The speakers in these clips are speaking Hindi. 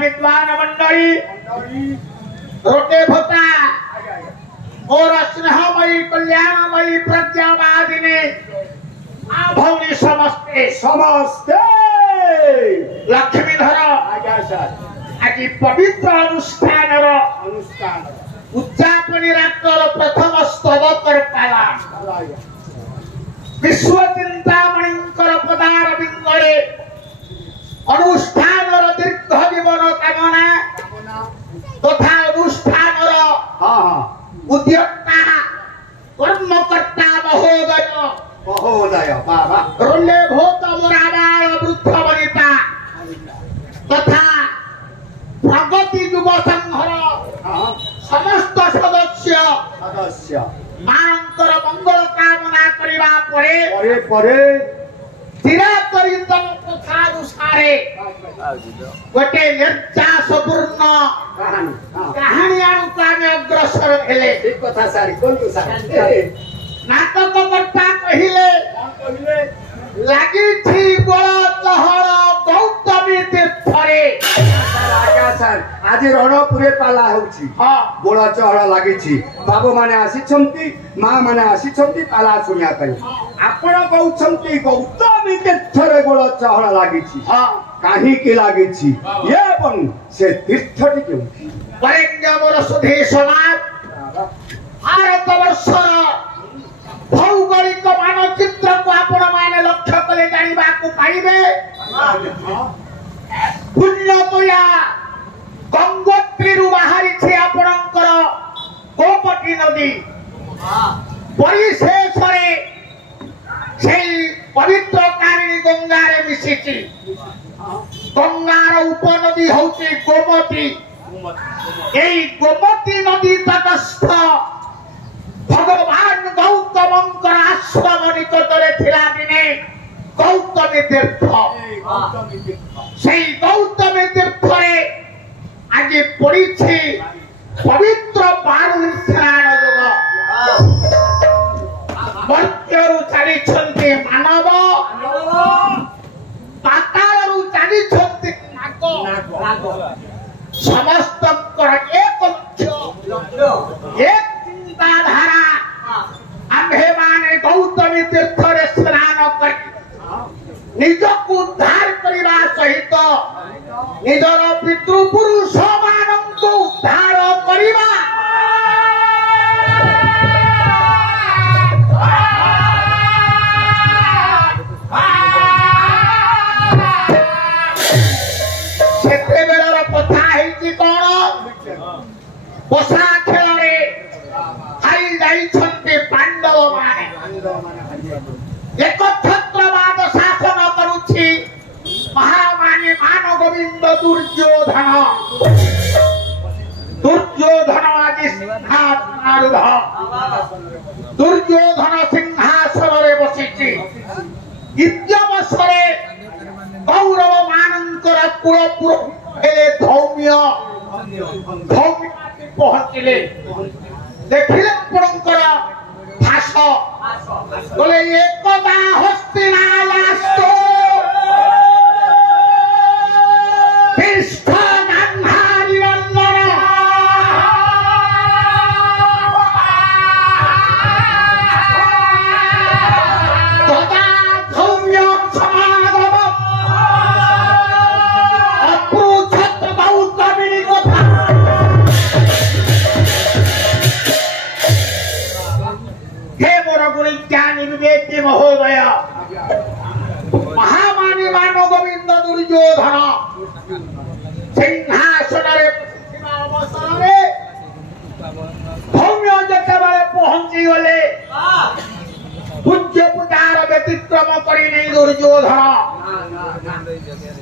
विद्वान मंडली रोटे भोता और स्नेहमयी कल्याणमयी प्रज्ञावादिनी भौनी समस्ते समस्ते लक्ष्मीधर आज पवित्र अनुष्ठान उद्यापनी रात्र प्रथम स्तवकर पाला विश्व चिंतामणिंकर पदार बिंदरे अनुष्ठान दीर्घ जीवन कामना तथा अनुष्ठान उद्योक्ता कर्मकर्ता महोदय बाबा रोले भूत मुराबाल वृद्ध वनिता तथा प्रगति युव संघर समस्त सदस्य मानकर मंगल कामना करिबा परे चिराचरित कथानुसारे गोटे निर्यासपूर्ण कहानी अनुसार अग्रसर हेले ठीक कथा सारी कोन सारी नाटक कर्ता कहिले लागि थी बळ चहळ गौतमी तीर्थरे आज रणपुरे पाला होछि बोला चहळ लागिछि बाबू माने आसीछंती मां माने आसीछंती पाला सुनिया पई आपण कहउछंती गौतमी तीर्थरे बोला चहळ लागिछि काहे के लागिछि एवं से तीर्थटी केउछि वरेण्य मोर सुधे समाज भारत वर्षर भौगोलिक मानचित्र को आपण माने लक्ष्य कले जानिबा को पाइबे पुण्यतया गंगोत्रीरु बाहरी छे आपणकर गोपटी नदी परिशेषरे सेई पवित्र कारिणी गंगारे मिसिछि गंगार उपनदी होछि गोमती एई गोमती नदी तटस्थ भगवान गौतमंकर आश्रम निकटरे थिला दिने गौतमी तीर्थ सेई गौतमी तीर्थरे आज पड़ीछि पवित्र बारू स्नान योग मर्त्यरु चलिछन्ति मानव पातालरु चलिछन्ति नाग समस्तकर एक लक्ष्य एक चिंताधारा आम्भे माने गौतमी तीर्थरे स्नान करि निजକୁ उद्धार करबा सहित निजर पितृपुरुष मानଙ୍କୁ उद्धार करबा सेते बेलर कथा हेछि कोन पोसा खेलरे हाई जाइछन्ते पांडव माने एक छत्रवाद शासन करुछि महामानी मान गोविंद दुर्योधन आदि सिंहासनारूढ़ दुर्योधन सिंहासन रे बसिछि इत्यवसरे कौरव मानकर कुलपुर हेले धौम्य पहुंचिले देखिले आपणकर भाष बोले एकदा हस्तिनायास्तो तिष्ठ गान्धारी वन्दन तदा धौम्य समागम अपृच्छत् गौतमी कथा हे मोर गुणी ज्ञानी विवेकी महोदय महामानी मान गोविंद दुर्योधन सिंहासन अवसर धौम्य जेतेबेले पहुंची गले पूज्य पूजार व्यतिक्रम करी नहीं दुर्योधन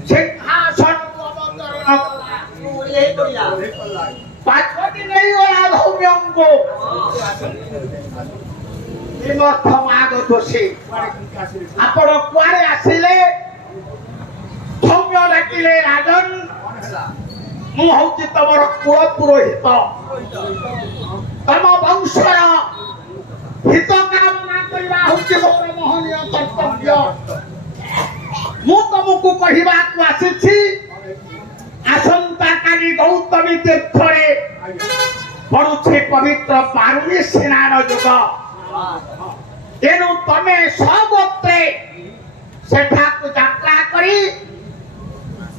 सिंहासन अवतरण पाछटी नहीं गला धौम्य को ମାଗ ଦୋଷୀ ଆପଣ କୁଆଡେ ଆସିଲେ ଧୌମ୍ୟ ଡାକିଲେ ରାଜନ ମୁଁ ହଉଛି ତମର କୁଳ ପୁରୋହିତ ତମ ବଂଶର ହିତ କାମନା କରିବା ହଉଛି ମୋର ମହନୀୟ କର୍ତ୍ତବ୍ୟ ମୁଁ ତମକୁ କହିବାକୁ ଆସିଛି ଆସନ୍ତାକାଲି ଗୌତମୀ ତୀର୍ଥରେ ପଡୁଛି ପବିତ୍ର ବାରୁଣୀ ସ୍ନାନ ଯୁଗ ତେଣୁ ତମେ ସଗୋତ୍ରେ ସେଠାକୁ ଯାତ୍ରା କରି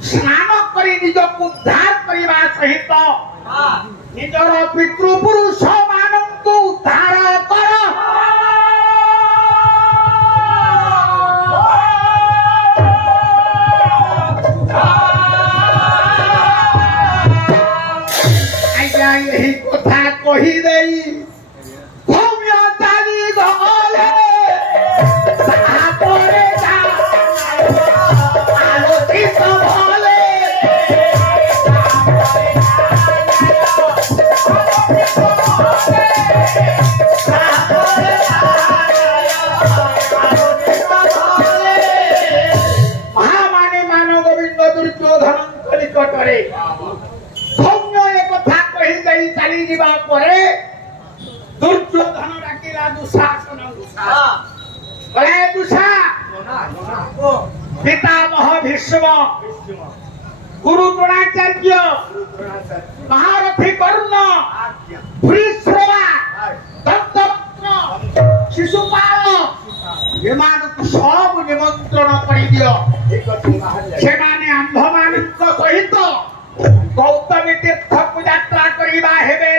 ସ୍ନାନ କରି ନିଜକୁ ଉଦ୍ଧାର କରିବା ସହିତ ନିଜର ପିତୃପୁରୁଷ ମାନଙ୍କୁ ଉଦ୍ଧାର କର ଆଜ୍ଞା ଏହି କଥା କହିଦେଇ ଧୌମ୍ୟ ଚାଲି ଗଲେ ତାପରେ ଆଲୋଚିତ ଭଲେ ମହାମାନେ ମାନ ଗୋବିନ୍ଦ ଦୁର୍ଯ୍ୟୋଧନଙ୍କ ନିକଟରେ ଧୌମ୍ୟ ଏ କଥା କହିଦେଇ ଚାଲିଯିବା ପରେ ଦୁର୍ଯ୍ୟୋଧନ ଡାକିଲା ଦୁଃଶାସନଙ୍କୁ କଳେ ଦୁଃଶା ପିତାମହ ଭୀଷ୍ମ ଗୁରୁ ଦ୍ରୋଣାଚାର୍ଯ୍ୟ ମହାରଥୀ କର୍ଣ୍ଣ ଭୂରିଶ୍ରବା ଦନ୍ତବକ୍ର ଶିଶୁପାଳ ଏମାନଙ୍କୁ ସବୁ ନିମନ୍ତ୍ରଣ କରିଦିଅ ସେମାନେ ଆମ୍ଭମାନଙ୍କ ସହିତ ଗୌତମୀ ତୀର୍ଥକୁ ଯାତ୍ରା କରିବା ହେବେ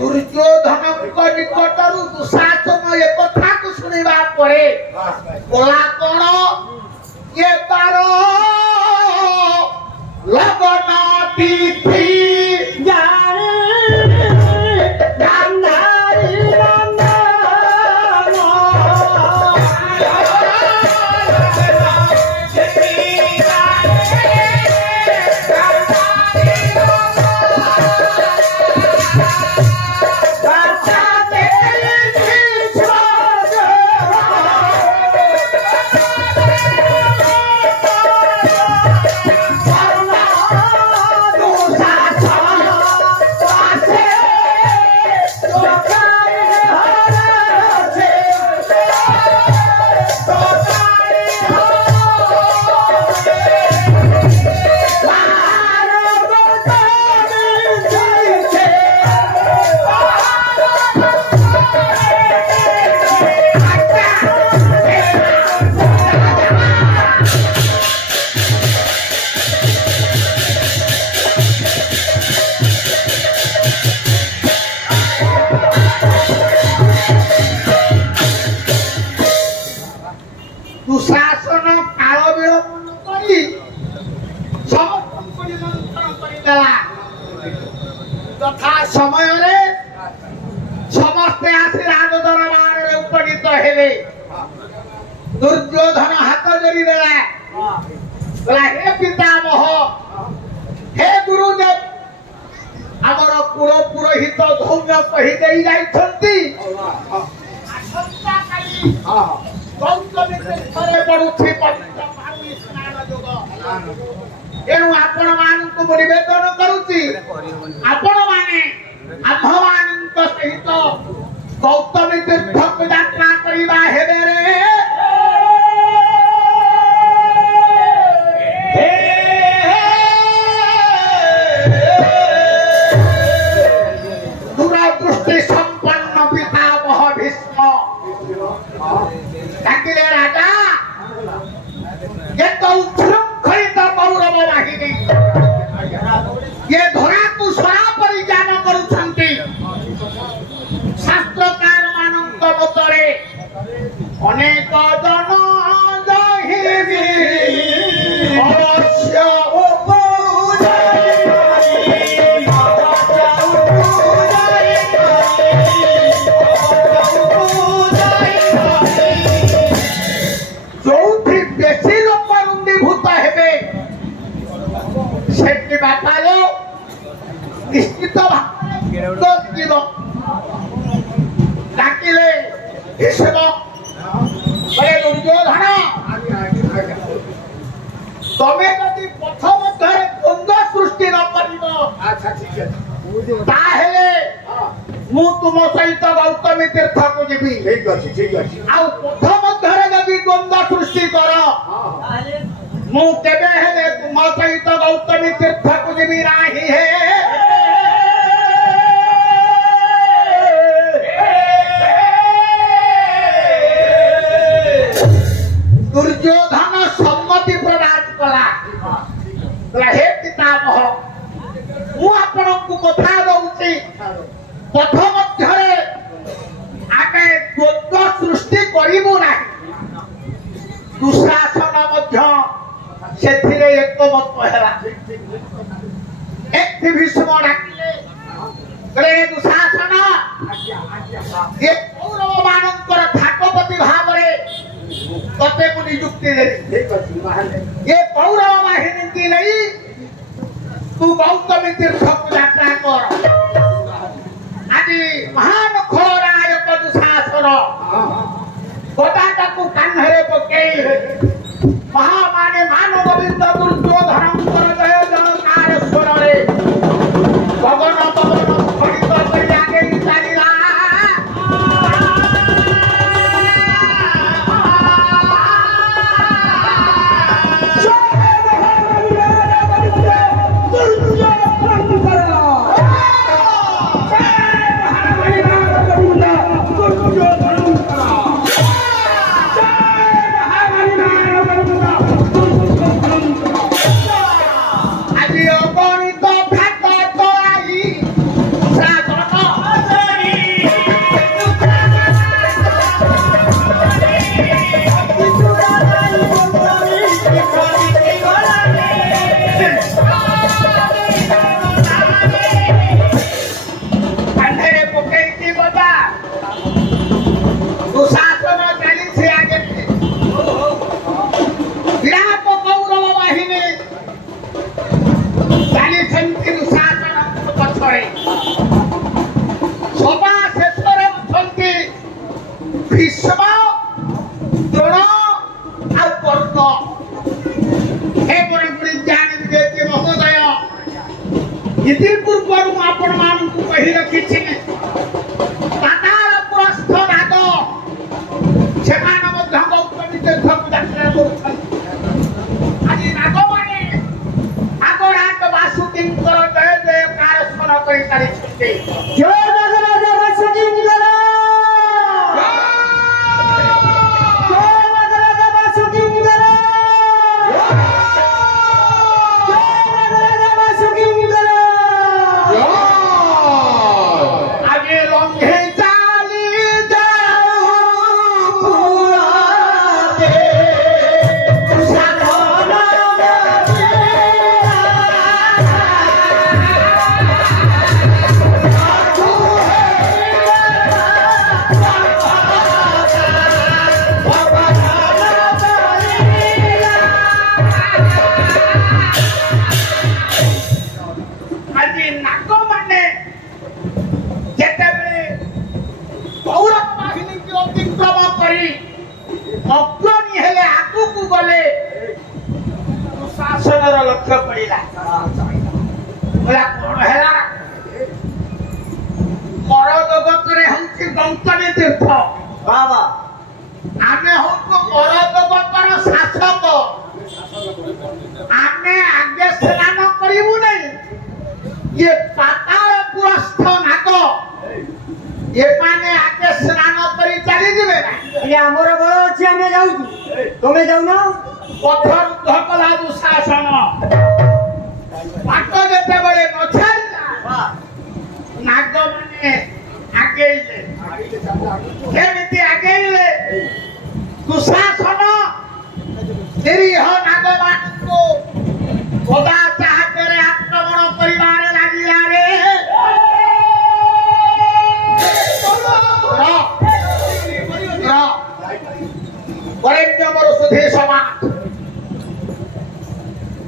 ଦୁର୍ଯ୍ୟୋଧନଙ୍କ ନିକଟରୁ ଦୁଃଶାସନ ଏ କଥାକୁ ଶୁଣିବା ପରେ କଲା କଣ ଏ ତାର ଲଗନ ତିଥି दुशासन काल विलंब करी समस्तଙ୍କୁ ନିମନ୍ତ୍ରଣ କରିଦେଲା ତଥା ସମୟରେ ସମସ୍ତେ ଆସି ରାଜ ଦରବାରରେ ଉପନୀତ ହେଲେ ଦୁର୍ଯ୍ୟୋଧନ ହାତ ଯୋଡ଼ି ଦେଲା ହେ ପିତାମହ ହେ ଗୁରୁଦେବ ଆମର କୁଳ ପୁରୋହିତ ଧୌମ୍ୟ କହିଦେଇ ଯାଇଛନ୍ତି ଆସନ୍ତାକାଲି ଗୌତମୀ ତୀର୍ଥରେ ପଡୁଛି ପବିତ୍ର ବାରୁଣୀ ସ୍ନାନ ଯୁଗ ଏଣୁ ଆପଣମାନଙ୍କୁ ମୁଁ ନିବେଦନ କରୁଛି ଆପଣମାନେ ଆମ୍ଭମାନଙ୍କ ସହିତ ଗୌତମୀ ତୀର୍ଥକୁ ଯାତ୍ରା କରିବା ହେବେ ରେ ଦୂରଦୃଷ୍ଟି ସମ୍ପନ୍ନ ପିତାମହ ଭୀଷ୍ମ ডাকিলে রাজা এত উচ্ছৃঙ্খলিত কৌরব বাহিনী এ ধরাকু সরা পরিযান করুছন্তি শাস্ত্রকার ମାନଙ୍କ মତରେ অনেক জন জহিবি অবশ্য तमे जदि पथ मध्य द्वंद्व सृष्टि न करिब अच्छा ठीक है ताहेले मु तुम सहित गौतमी तीर्थ को जीवी ठीक अछि आ पथ मध्य जदि द्वंद्व सृष्टि कर मु केबे हेले तुम सहित गौतमी तीर्थ को जीवी नाही है दुर्योधन सम्मति प्रदान कला हे पितामह मु आपनकु कथा दउछि पथ मध्यरे आमे द्वंद्व सृष्टि करिबु नाही दुशासन मध्य सेथिरे एकमत हेला एक भीष्म डाकिले रे दुशासन ये कौरव मानकर ठाकपति भावरे तते को नियुक्ति दे ये कौरव वाहिनी की नहीं तू गौतमी तीर्थ को यात्रा कर आज महान खलनायक दुशासन गदाटा को कान्हरे पके महामाने मानव गोविंद दुर्योधन जय जयकार स्वर रे गगन पवन खड़ित करि आगे चालिला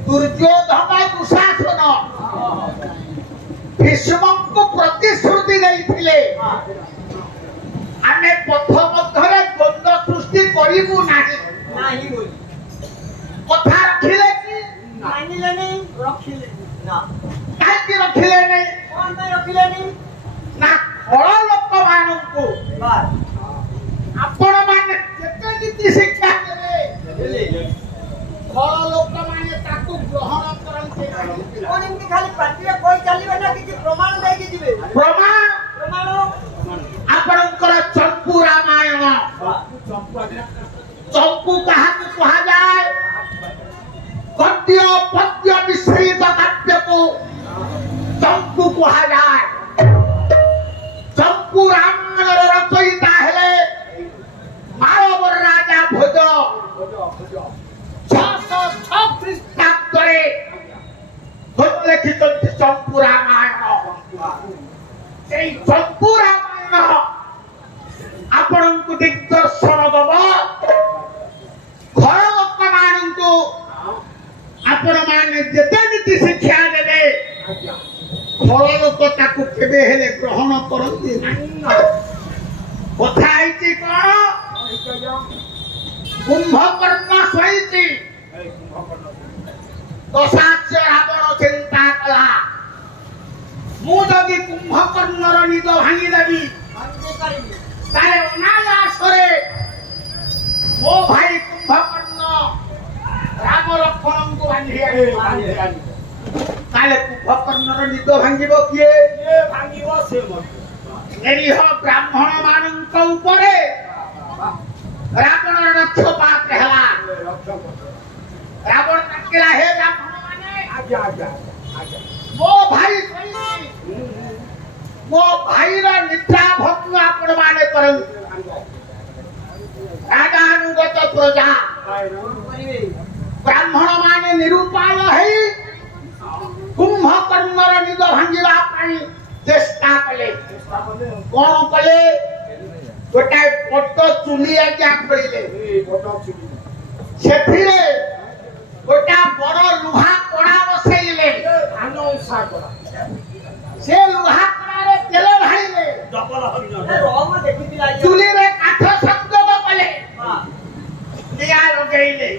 दुर्योधन दुशासन भीष्म को प्रतिश्रुति देइथिले आमे पथ मध्यरे द्वंद्व सृष्टि करिबु नाही कथा रखिले कि ରଖିଲେନି ନା ଖଳ ଲୋକମାନଙ୍କୁ ଆପଣ ମାନେ କେତେ ନୀତି ଶିକ୍ଷା ଦେଲେ ଖଳ ଲୋକମାନେ ତାକୁ ଗ୍ରହଣ କରନ୍ତି ନାହିଁ। କଣ ଏମିତି ଖାଲି ପାଟିରେ କହି ଚାଲିବେ ନା କିଛି ପ୍ରମାଣ ଦେଇକି ଯିବେ? ପ୍ରମାଣ ଆପଣଙ୍କର ଚମ୍ପୁ ରାମାୟଣ ଚମ୍ପୁ କାହାକୁ କୁହାଯାଏ? ଗଦ୍ୟ ପଦ୍ୟ ମିଶ୍ରିତ କାବ୍ୟକୁ ଚମ୍ପୁ କୁହାଯାଏ। ଚମ୍ପୁ ରାମାୟଣର ରଚୟିତା ହେଲେ ମାଳବର ରାଜା ଭୋଜ 606 ଖ୍ରୀଷ୍ଟାବ୍ଦରେ ଲେଖିଛନ୍ତି ଚମ୍ପୁ ରାମାୟଣ। ସେଇ ଚମ୍ପୁ ରାମାୟଣ ଆପଣଙ୍କୁ ଦିଗ୍ଦର୍ଶନ ଦବ ଘର ଲୋକମାନଙ୍କୁ ଆପଣ ମାନେ ଯେତେ ନୀତି ଶିକ୍ଷା ଦେବେ ଘର ଲୋକ ତାକୁ କେବେ ହେଲେ ଗ୍ରହଣ କରନ୍ତି ନାହିଁ। କଥା ହେଇଛି କଣ? କୁମ୍ଭକର୍ଣ୍ଣ ଶୋଇଛି ଦଶାକ୍ଷ ରାବଣ ଚିନ୍ତା କଲା ମୁଁ ଯଦି କୁମ୍ଭକର୍ଣ୍ଣର ନିଦ ଭାଙ୍ଗିଦେବି ତାହେଲେ ଅନାୟାସରେ ମୋ ଭାଇ କୁମ୍ଭକର୍ଣ୍ଣ ରାମ ଲକ୍ଷ୍ମଣଙ୍କୁ ବାନ୍ଧି ଆଣିବ। ତାହେଲେ କୁମ୍ଭକର୍ଣ୍ଣର ନିଦ ଭାଙ୍ଗିବ କିଏ? ଭାଙ୍ଗିବ ସେ ନିରୀହ ବ୍ରାହ୍ମଣ ମାନଙ୍କ ଉପରେ ରାବଣର ରକ୍ଷପାତ ହେଲା। ରାବଣ ଡାକିଲା ହେ ବ୍ରାହ୍ମଣ ମାନେ ମୋ ଭାଇ ଶୋଇଛି ମୋ ଭାଇର ନିଦ୍ରା ଭଗ୍ନ ଆପଣ ମାନେ କରନ୍ତୁ। ରାଜାନୁଗତ ପ୍ରଜା ବ୍ରାହ୍ମଣ ମାନେ ନିରୁପାୟ ହେଇ କୁମ୍ଭକର୍ଣ୍ଣର ନିଦ ଭାଙ୍ଗିବା ପାଇଁ ଚେଷ୍ଟା କଲେ। କଣ କଲେ? ଗୋଟାଏ ବଡ ଚୁଲି ଆଜ୍ଞା ଖୋଳିଲେ। ସେଥିରେ ଗୋଟା ବଡ ଲୁହା କଡା ବସେଇଲେ। ସେ ଲୁହା କଡାରେ ତେଲ ଢାଳିଲେ। ଚୁଲିରେ କାଠ ସଂଯୋଗ କଲେ। ନିଆଁ ଲଗେଇଲେ।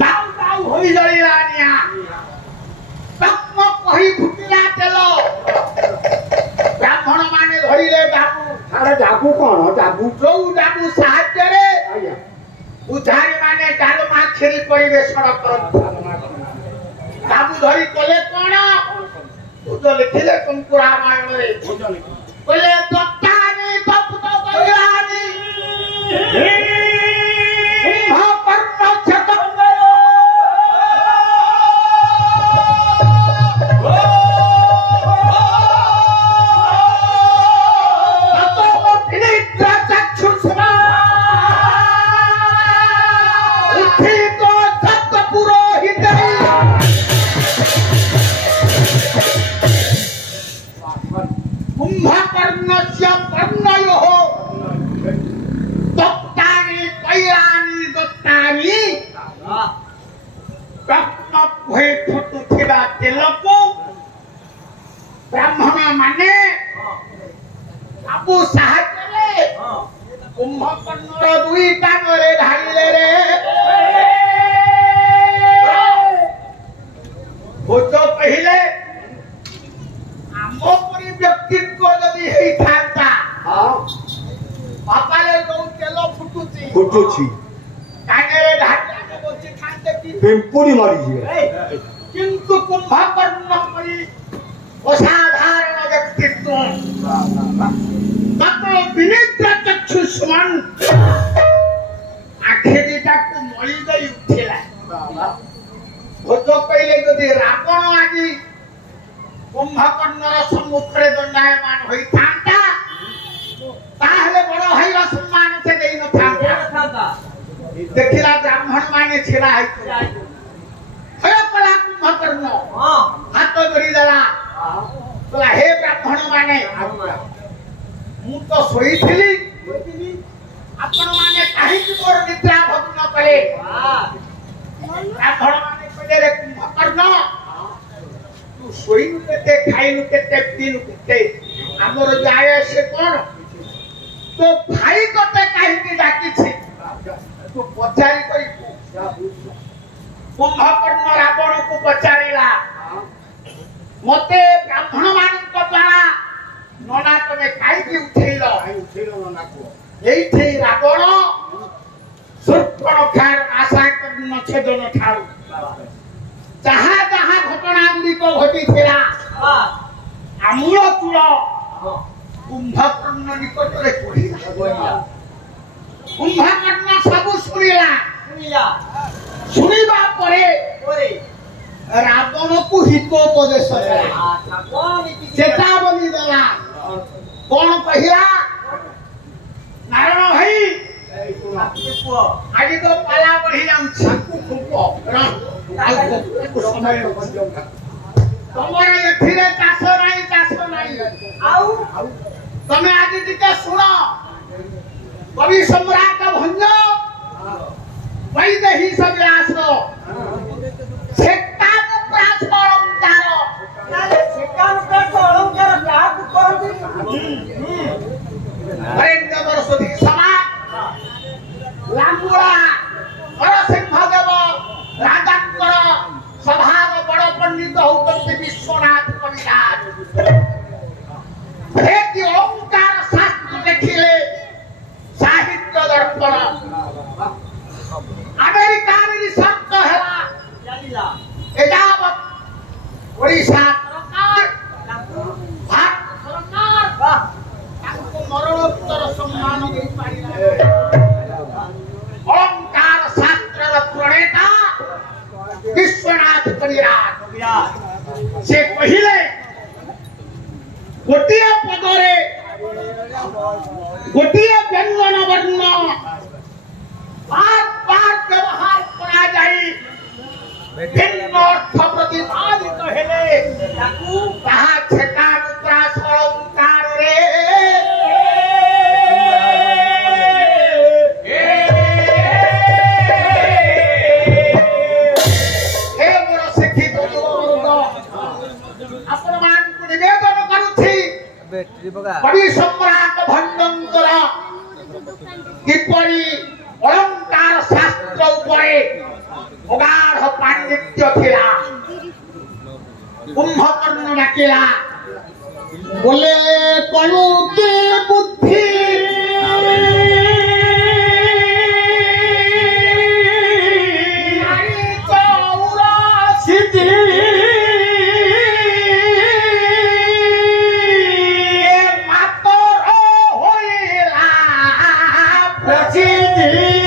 ଦାଉ ଦାଉ ହୋଇ ଜଳିଲା ନିଆଁ। ଟକ କହି ଫୁଟିଲା ତେଲ। ବ୍ରାହ୍ମଣ ମାନେ ଧରିଲେ ଡାବୁ। ଡାବୁ କଣ? ଡାବୁ ଯୋଉ ଡାବୁ ସାହାଯ୍ୟରେ ପୂଜାରୀ ମାନେ ଡାଲମା କ୍ଷୀରି ପରିବେଷଣ କରନ୍ତି। ଡାବୁ ଧରି କଲେ କଣ? ଲେଖିଲେ ଚମ୍ପୁ ରାମାୟଣରେ କହିଲେ ଦତ୍ତାନି ତପ୍ତ କରିଲାନି କୁମ୍ଭକର୍ଣ୍ଣ କ୍ଷତ कुंभकर्णस्य कर्णयोः तप्तानि तैलानि दत्तानि रत्न भई फुटुथिबा तेलକୁ ब्राह्मण ମାନେ ସବୁ ସାହାଯ୍ୟରେ କୁମ୍ଭକର୍ଣ୍ଣର ଦୁଇ କାନରେ ଢାଳିଲେ ରେ। ଭୋଜ କହିଲେ ଆମ ପରି ବ୍ୟକ୍ତିତ୍ୱ ଯଦି ହେଇଥାନ୍ତା କପାଳେ ଯୋଉ ତେଲ ଫୁଟୁଛି କାନରେ ଢାଳିଲେ ବଞ୍ଚିଥାନ୍ତେ କି? ପିମ୍ପୁଡ଼ି ମରିଯିବେ। କିନ୍ତୁ କୁମ୍ଭକର୍ଣ୍ଣ ପରି ଅସାଧାରଣ ବ୍ୟକ୍ତିତ୍ୱ ତାଙ୍କ ବିନିଦ୍ର ଚକ୍ଷୁଷ୍ମାନ ଆଖି ଦିଟାକୁ ମଳି ଦେଇ ଉଠିଲା। ଭୋଜ କହିଲେ ଯଦି ରାବଣ ଆଜି କୁମ୍ଭକର୍ଣ୍ଣର ସମ୍ମୁଖରେ ଦଣ୍ଡାୟମାନ ହୋଇଥାନ୍ତା ତାହେଲେ ବଡ ଭାଇର ସମ୍ମାନ ସେ ଦେଇନଥାନ୍ତା। ଦେଖିଲା ବ୍ରାହ୍ମଣ ମାନେ ଛିଡା ହେଇଥିଲେ। ଭୟ କଲା କୁମ୍ଭକର୍ଣ୍ଣ ହାତ ଧରିଦେଲା। କହିଲା ହେ ବ୍ରାହ୍ମଣ ମାନେ ମୁଁ ତ ଶୋଇଥିଲି ଆପଣ ମାନେ କାହିଁକି ମୋର ନିଦ୍ରା ଭଗ୍ନ କଲେ? ବ୍ରାହ୍ମଣ ମାନେ କହିଲେ ରେ କୁମ୍ଭକର୍ଣ୍ଣ ତୁ ଶୋଇନୁ କେତେ ଖାଇନୁ କେତେ ପିଇନୁ କେତେ ଆମର ଯାଏ ସେ କଣ? ତୋ ଭାଇ ତତେ କାହିଁକି ଡାକିଛି ତୁ ପଚାରି କରିବୁ। କୁମ୍ଭକର୍ଣ୍ଣ ରାବଣକୁ ପଚାରିଲା मते ब्राह्मण मानक द्वारा नना तमे काईकी उठेइल एइठे रावण सुर्पणखार आशा कर्ण छेदन ठारू जहाँ जहाँ घटना गुड़िक घटी आमूल चूल कुंभकर्ण निकटरे पड़ा कुंभकर्ण सबू शुणिला शुणिबा परे रावण को हितोपदेश चेतावनी देला कौन कहिला नारायण भाई आज तो पाला बढ़ी समय तमर एथिरे चाष नहीं तमे आज टिके सुन कवि सम्राट भंज वैदेही सविलास विश्वनाथ कविराज अलंकार शास्त्र देखिले साहित्य दर्पण अमेरिका रिसर्च है एजावत ओडिशा सरकार भारत सरकार मरणोत्तर सम्मान दे अलंकार शास्त्र प्रणेता विश्वनाथ कविराज से पहले गोटे पदरे गोटे व्यंजन वर्ण बार बार व्यवहार करा जाई भिन्न अर्थ प्रतिपादित हेले ताहा छेकार प्रास अलंकार रे हे मोर शिक्षित युववर्ग आपण मान को निवेदन करूछि कवि सम्राट भंडंकर किपरि अलंकार शास्त्र उपरे अगाढ़ पांडित्य थिला कुंभकर्ण डाकिला बोले कलु के बुद्धि नारी चौरा सिद्धि मातर होइला प्रसिद्धि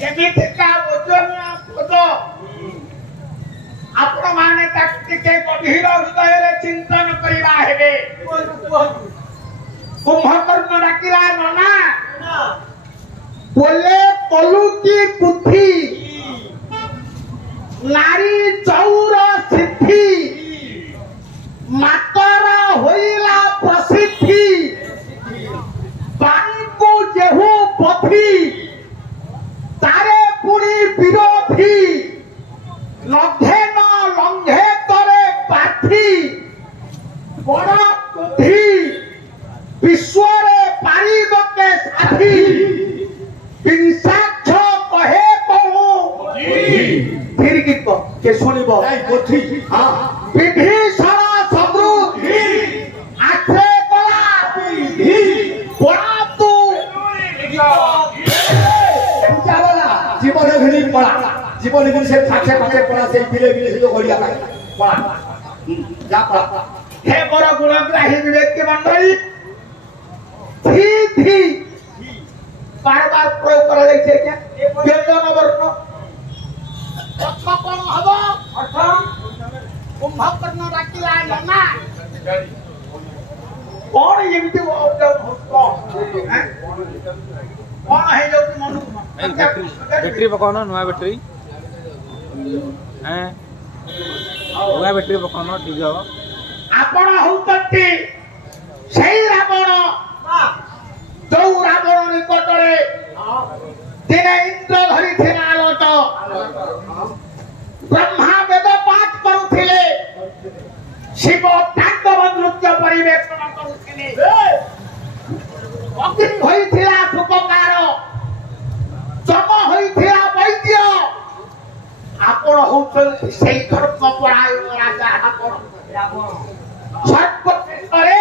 ଯେମିତିକା ଓଜନିଆ ପଦ ଆପଣ ମାନେ ତାକୁ ଟିକେ ଗଭୀର ହୃଦୟରେ ଚିନ୍ତନ କରିବା ହେବେ। କୁମ୍ଭକର୍ଣ୍ଣ ଡାକିଲା ନନା ବୋଲେ କଲୁକି ବୁଦ୍ଧି ନାରୀ ଚଉର ସିଦ୍ଧି ମାତର ହୋଇଲା ପ୍ରସିଦ୍ଧି ବାଣୀକୁ ଯେହୁ ପଥି ତାରେ ପୁଣି ବିରୋଧୀ ଲଙ୍ଘେ ନ ଲଙ୍ଘେ ତରେ ପ୍ରାର୍ଥୀ ବଡ଼ ବୁଦ୍ଧି ବିଶ୍ୱରେ ପାରିବକେ ସାଥୀ ବିଂଶାକ୍ଷ କହେ କହୁ ଫିର ଗୀତ କେ ଶୁଣିବ ବିଭୀଷଣ ଶତ୍ରୁ ଆଖେ କଲା ପଳାତୁ জীবনে ঘিরি পড়া জীবনে ঘিরি সে ফাঁকে ফাঁকে পড়া সেই বিলে বিলে সে ঘড়িয়া পায় পড়া যা পড়া হে বড় গুণগ্রাহী বিবেকী মন্ডলী ধি ধি বারবার প্রয়োগ করা যাইছে ব্যঞ্জন বর্ণ অর্থ কোন হব অর্থ কুম্ভকর্ণ ডাকিলা ননা কোন এমতি কোন হয়ে যাଉଛି ମନକୁ बैटरी पकाउन नुआ बैटरी हैं नुआ बैटरी पकाउन ठीक हो ଆପଣ ହଉଛନ୍ତି ସେଇ ରାବଣ ଯୋଉ ରାବଣ ନିକଟରେ ଦିନେ ଇନ୍ଦ୍ର ଧରିଥିଲା ଆଲୋଟ ବ୍ରହ୍ମା ବେଦ ପାଠ କରୁଥିଲେ ଶିବ ତାଣ୍ଡବ ନୃତ୍ୟ ପରିବେଷଣ କରୁଥିଲେ ଅଗ୍ନି ହୋଇଥିଲା ସୁପକାର ଯମ ହୋଇଥିଲା ବୈଦ୍ୟ ଆପଣ ହଉଛନ୍ତି ସେଇ ଧର୍ମ ପରାୟଣ ରାଜା ଆପଣ ସର୍ବଶେଷରେ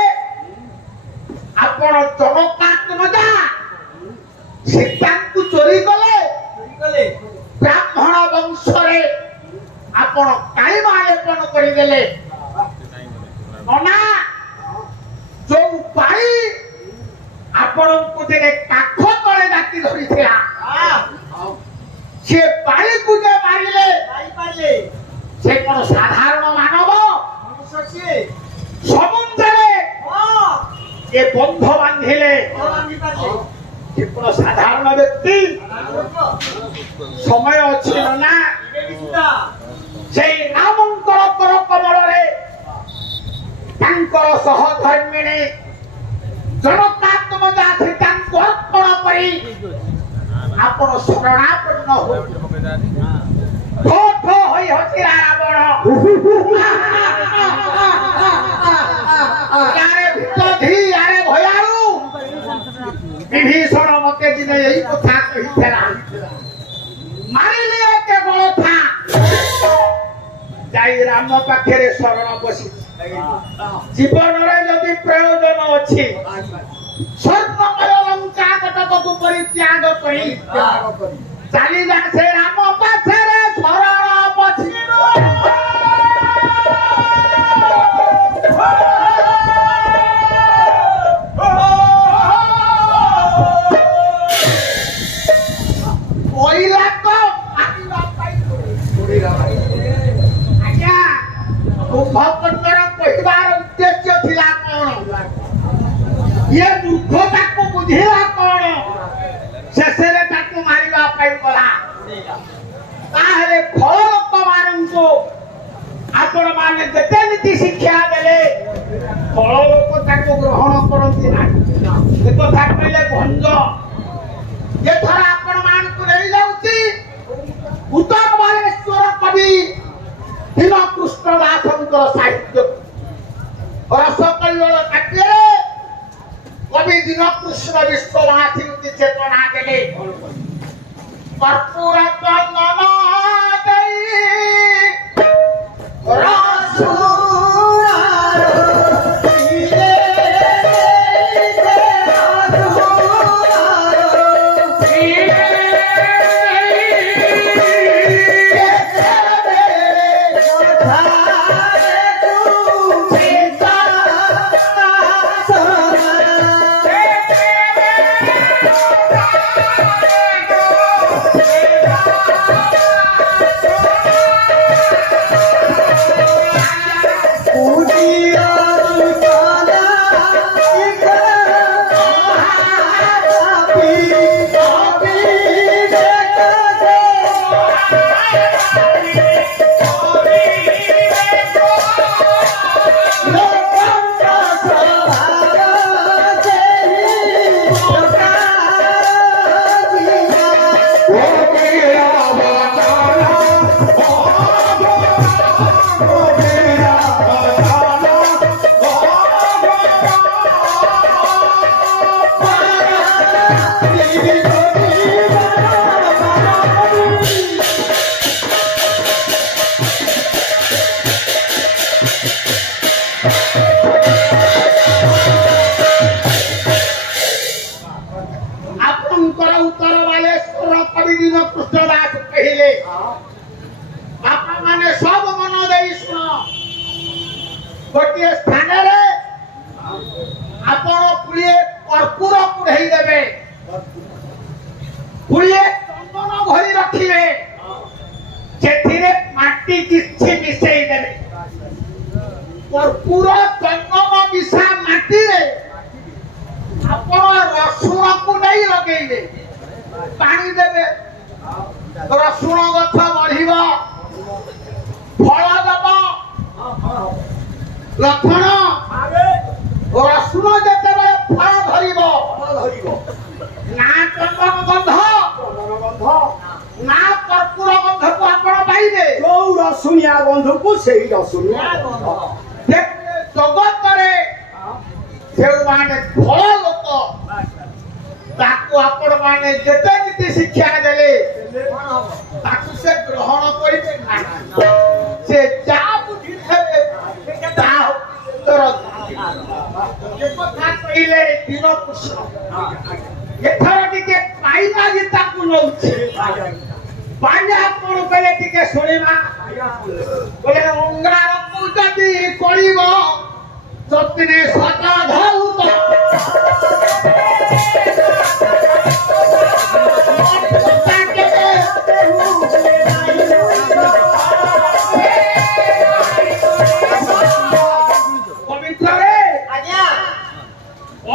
ଆପଣ ଜନକାତ୍ମଜା ସୀତାଙ୍କୁ ଚୋରି କଲେ ବ୍ରାହ୍ମଣ ବଂଶରେ ଆପଣ କାଳିମା ଲେପନ କରିଦେଲେ ନନା ଯୋଉ ପାଳି ଆପଣଙ୍କୁ ଦିନେ କାଠ ତଳେ ଡାକି ଧରିଥିଲା ସେ ପାଳିକୁ ଯେ ମାରିଲେ ସେ କଣ ସାଧାରଣ ମାନବ ସମୁଦ୍ରରେ ଏ ବନ୍ଧ ବାନ୍ଧିଲେ ସେ କଣ ସାଧାରଣ ବ୍ୟକ୍ତି ସମୟ ଅଛି ନା ସେଇ ରାମଙ୍କର କର କମଳରେ ତାଙ୍କର ସହଧର୍ମିଣୀ ଜନକାତ୍ମଜା ସୀତାଙ୍କୁ ଅର୍ପଣ କରି ଆପଣ ଶରଣାପନ୍ନ ଠୋ ଠୋ ହୋଇ ହସିଲା ରାବଣ ୟାରେ ଭିତଧି ୟାରେ ଭୟାଳୁ ବିଭୀଷଣ ମତେ ଦିନେ ଏଇ କଥା କହିଥିଲା ମାରିଲେ କେବଳ ଥା ଯାଇ ରାମ ପାଖରେ ଶରଣ ବସି ଜୀବନରେ ଯଦି ପ୍ରୟୋଜନ ଅଛି ସ୍ୱର୍ଣ୍ଣମୟ ଲଙ୍କା କଟକକୁ ପରିତ୍ୟାଗ କରି ଚାଲିଯା ସେ ରାମ ପାଖରେ ଶରଣ ବସି ଆଜ୍ଞା କୁମ୍ଭକର୍ଣ୍ଣର କହିବାର ଉଦ୍ଦେଶ୍ୟ ଥିଲା କଣ ଇଏ ମୂର୍ଖତାକୁ ବୁଝିଲା କଣ ଶେଷରେ ତାକୁ ମାରିବା ପାଇଁ ଗଲା ତାହେଲେ ଫଳ ଲୋକମାନଙ୍କୁ ଆପଣ ମାନେ ଯେତେ ନୀତି ଶିକ୍ଷା ଦେଲେ ଫଳ ଲୋକ ତାକୁ ଗ୍ରହଣ କରନ୍ତି ନାହିଁ ଏ କଥା କହିଲେ ଭଞ୍ଜ ଏଥର ଆପଣ ମାନଙ୍କୁ ନେଇଯାଉଛି ଉତ୍ତର ବାଲେଶ୍ୱର କବି ଦୀନକୃଷ୍ଣ ଦାସଙ୍କର ସାହିତ୍ୟ ରସକଲ୍ଲୋଳ କାବ୍ୟରେ कवि दीनकृष्ण विश्ववासी चेतना देले कर्पूर चंदन गोटे स्थान आपण पुड़े कर्पूर कुढ़ई देवे पुड़े चंदन भरी रखिए से माटी किसी मिसई देवे कर्पूर चंदन मिशा माटी आपण रसुण को नहीं लगे पानी देवे रसुण गछ बढ़ फल दब लक्षण रसुण जिते फल धर ना चंदन गंध ना कर्पूर गंध को आपण पाइबे जो रसुनिया गंध को से रसुनिया जगत से माने फल लोक ताको आपण माने जेते नीति शिक्षा देले ताको से ग्रहण करिबे ना से जा बुद्धि देबे ता उत्तर जे कथा कइले दिन पुष्प एथर टिके पाइला जी ताको नउछि पाइला कोन कले टिके सुनिबा बोले अंगार को जदी करिवो सतने सता धौत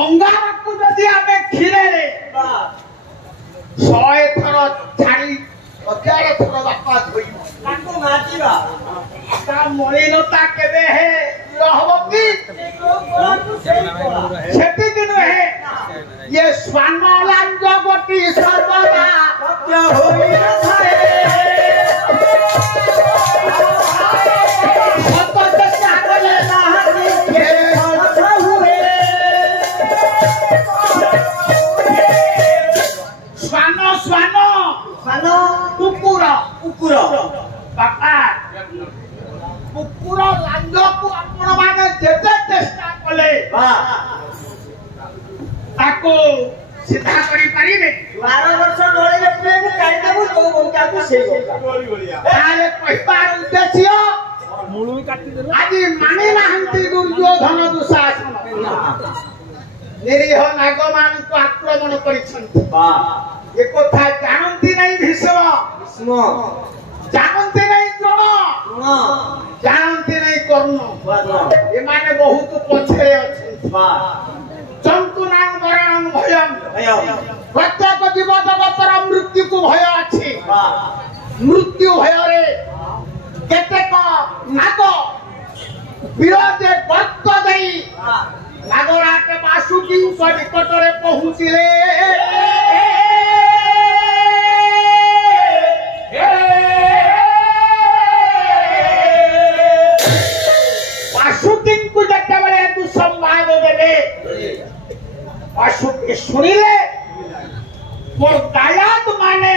अंगार को जदी आमे खिरे रे 100 थर छाड़ी 1000 थर बापा धोई ताको मातिबा ता मलिनता केबे हे रहबती सेति दिन है ये स्वान लांजगति सर्वदा सत्य होई रहे सत्य सागले नाहती ये सत्य हुए स्वान स्वान सानो कुकुर कुकुर बापा कुकुर लांज को आपण माने जेते चेष्टा कले ताको सीधा करी पारिबे 12 वर्ष डोळे रे प्रेम काई देबो तो बोलता को से बोलता ताले पहिबार उद्देश्य मूळू काटी देलो आज माने नाहंती दुर्योधन दुशासन निरीह नागमान को आक्रमण करिसंती ये कथा जानती नहीं भीष्म जानती नहीं द्रोण जानती नहीं कर्ण ये माने बहुत पछरे अछि जंतु नाम मरण भयम प्रत्येक जीव जगतर मृत्यु को भय अछि मृत्यु भय रे केतेक नाग विरोधे वर्त देई नागराट वासुकी निकट रे पहुँचिले वासुकी को जते बड़े दुसंवाद देले वासुकी सुनिले मोर दायाद माने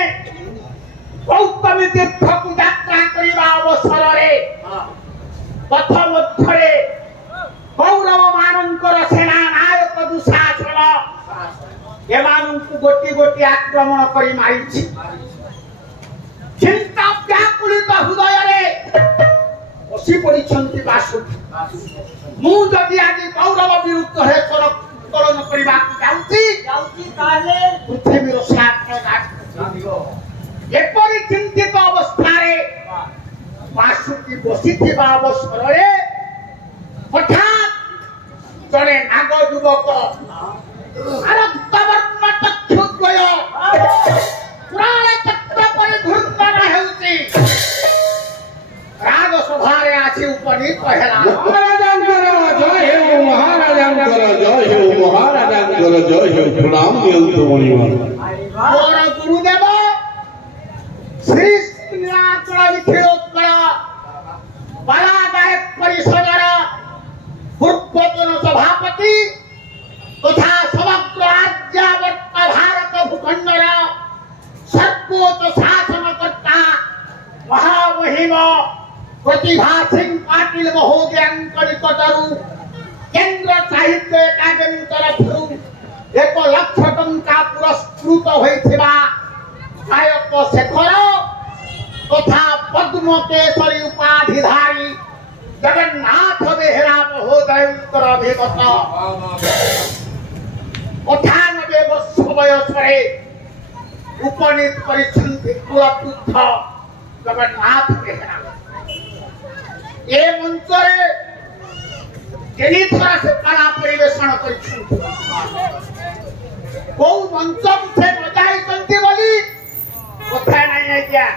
गौतम तीर्थ को यात्रा करिबा अवसर रे पथ मध्यरे कौरव मानकर सेना नायक दुशासन एमानंकु गोटी गोटी आक्रमण करी मारिछि चिंता व्याकुलित हृदय रे बसी पड़िछन्ति वासुकी मु जदि आज कौरव विरुद्ध रे करण करिबा जाउछि ताले पृथ्वीर साथ गाठ एपरि चिंतित अवस्था रे वासुकी बसिथिबा अवसर रे हठात जड़े नाग युवक रक्तवर्ण चक्षुद्वय पुराण चक्र पर घूर्णन हेउछि राजसभा रे आछि उपनीत हेला महाराजांकर जय हो प्रणाम नियंत्रण मोर गुरुदेव प्रतिभा सिंह पाटिल महोदयांक निकटरू केन्द्र साहित्य एकाडेमी तरफरू 1 लाख टंका पुरस्कृत होइथिबा गायक शेखर तथा पद्म केसरी उपाधिधारी जगन्नाथ बेहरा महोदयंकर अभिगत 98 वर्ष बयसरे उपनीत करिछन्ति कुलपुत्र जगन्नाथ बेहरा ए मंचरे केनी थरा से कला परिवेषण करिछन्ति को मंच से बजाई चलती बोली कथा नहीं है क्या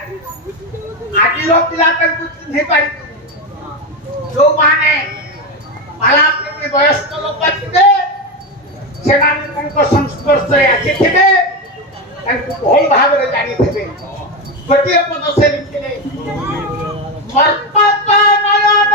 आज लोग पिला तक कुछ नहीं पारी जो माने पाला प्रति वयस्क लोक थे सेमानक संस्पर्श आसीथिबे भल भाव जानी थे गोटे पद से लिखिले मर्पत नयन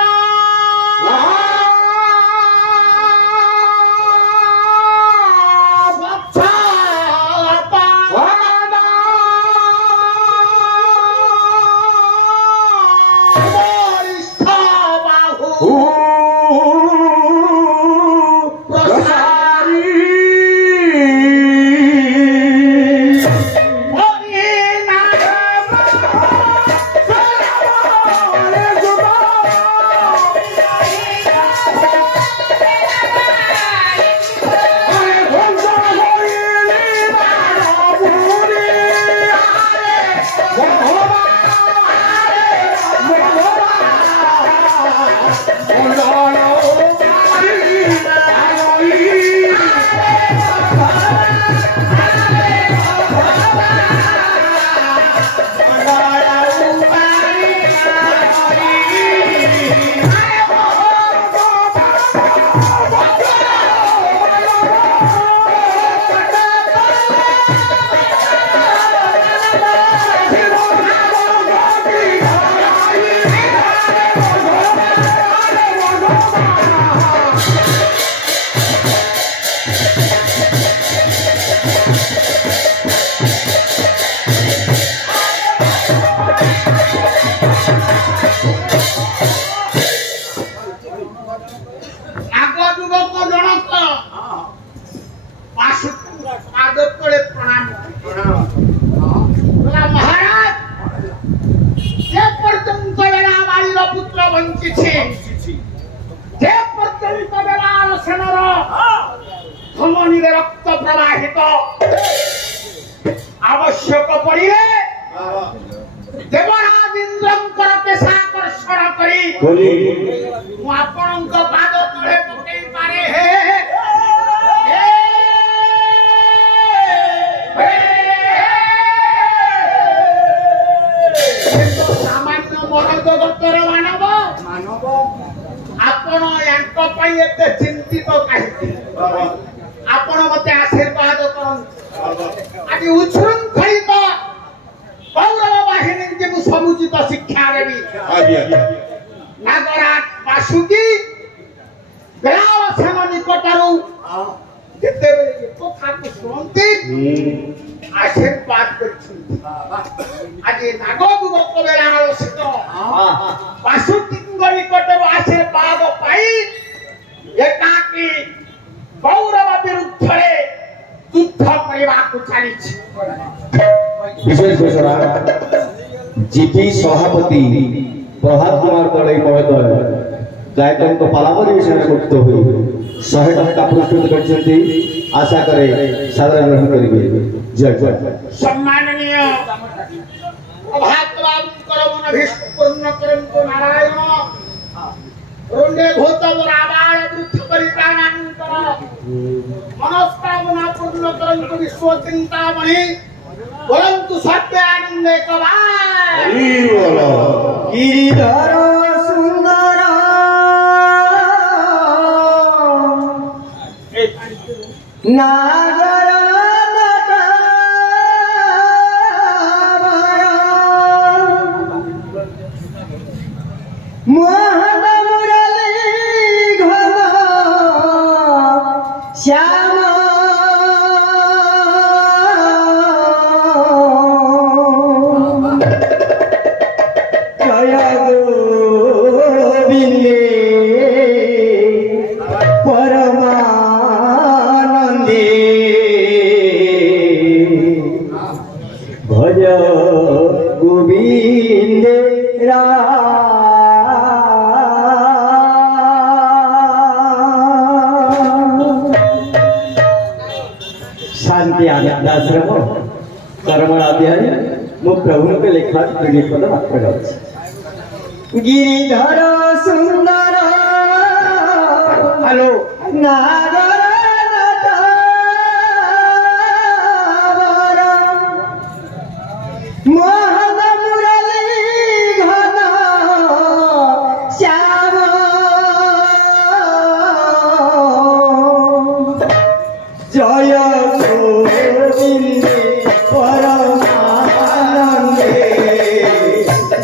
रक्त प्रवाहित आवश्यक पड़े देवराज इंद्रंकर केशाकर्षण करी आपणक पाद तले पकई पारे हे सामान्य मरद जगतर मानव आपण यांक पई एते चिंतित काहे आपण मते आशीर्वाद करन आज उच्छृंखलित कौरव बाहिनी के समुचित शिक्षा देवी नागराज बासुकी गलाव सेन निकटरू जेते बेले कथा को सुनती आशीर्वाद करछुंती आज नागदुगक बेला आलोचित बासुकी निकटरू आशीर्वाद पाई एकाकी कौरव विरुद्ध युद्ध करने को चली विशेष घोषणा जीपी सभापति प्रभात कुमार दड़ई महोदय गायकों को पालावरी विषय में मुक्त हुई 100 टंका पुरस्कृत करछन्ति आशा करे सादर ग्रहण करिवे जय जय सम्माननीय प्रभात करम अभिष्ट पूर्ण करंतु नारायण रोंडे भूत राबाळ वृद्ध परित्राणांतर मनोस्कामना पूर्ण करंतु विश्व चिंतामणि परंतु सत्य आनंदे कवाय गिरिधर सुंदर नागर मोहन मुरली घन श्याम जय गो भज गोविंद शांति आनंदाश्रम कर्मणाध्याय मो प्रभु के लेखा पद मात्र गाँव गिरिधर सुंदर हेलो नागर मोहन मुरली घन श्याम जय गोविंद परमानंदे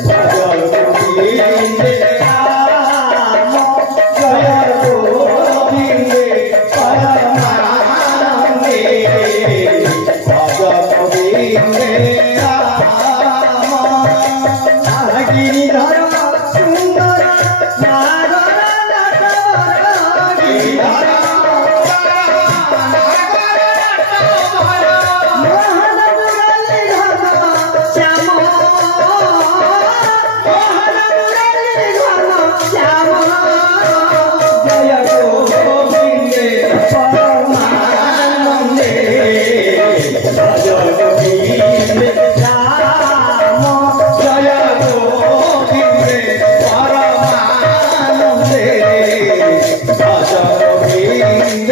जय गोविंद राम जय गोविंद परमानंदे जय गोविंद गिरिधर सुंदर नागर गिरिधर मोहन मुरली घन श्याम मोहन मुरली घन श्याम जय गोविंद परमानंदे जय गोविंद राम जय गोविंद परमानंदे जय गोविंद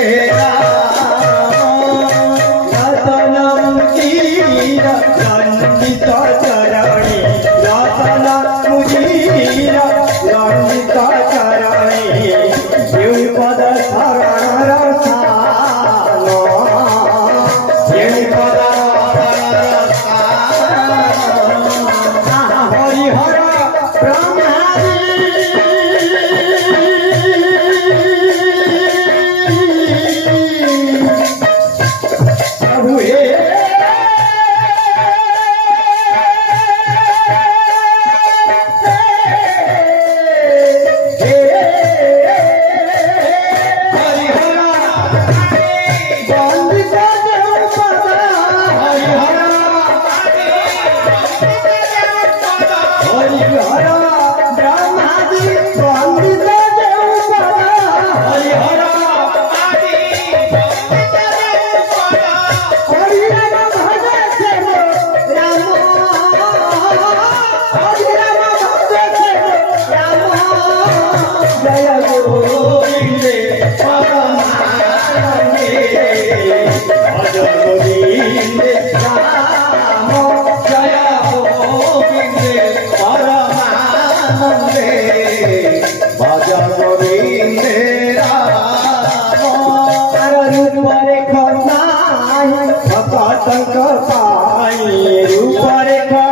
रतनम तीर रंजित चरणी रतन मुजीर रंजित चरणी शिवपद शरण रसान शिवपद हरिहर ब्रह्मादि प्रभु हे हरिहर वंदित देवपद हरिहर हरिहर ब्रह्मादि वंदित देवपद हरिहर हरि राम भज सेव राम हरि राम भज सेव राम जय गोविंद परमानंदे भज गोविंद राम जय गोविंद परमानंदे भज गोविंद राम रूप रेखा भक्तंक पाई रूप रेखा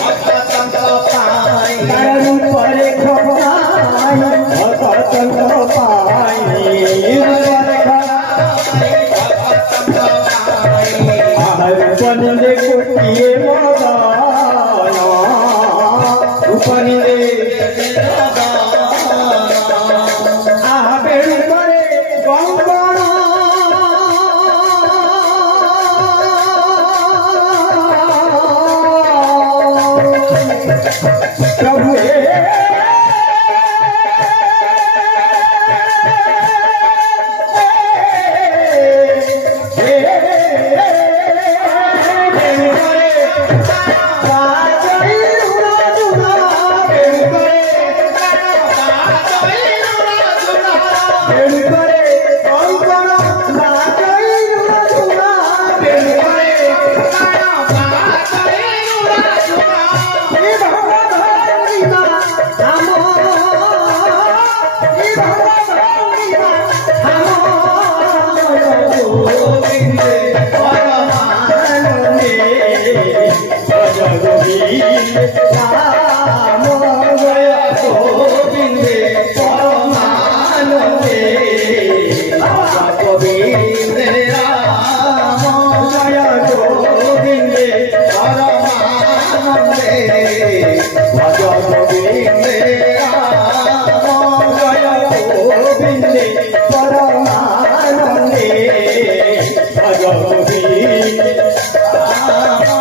भक्तंक पाई रूप रेखा भक्तंक पाई रूप रेखा रूपनिंदे कोटिए मदन रूपनिंदे आहा बेणु करे गंगण प्रभु हे राम जय गोविंद परमानंदे जय गोविंद राम जय गोविंद परमानंदे जय गोविंद राम जय गोविंद परमानंदे जय गोविंद राम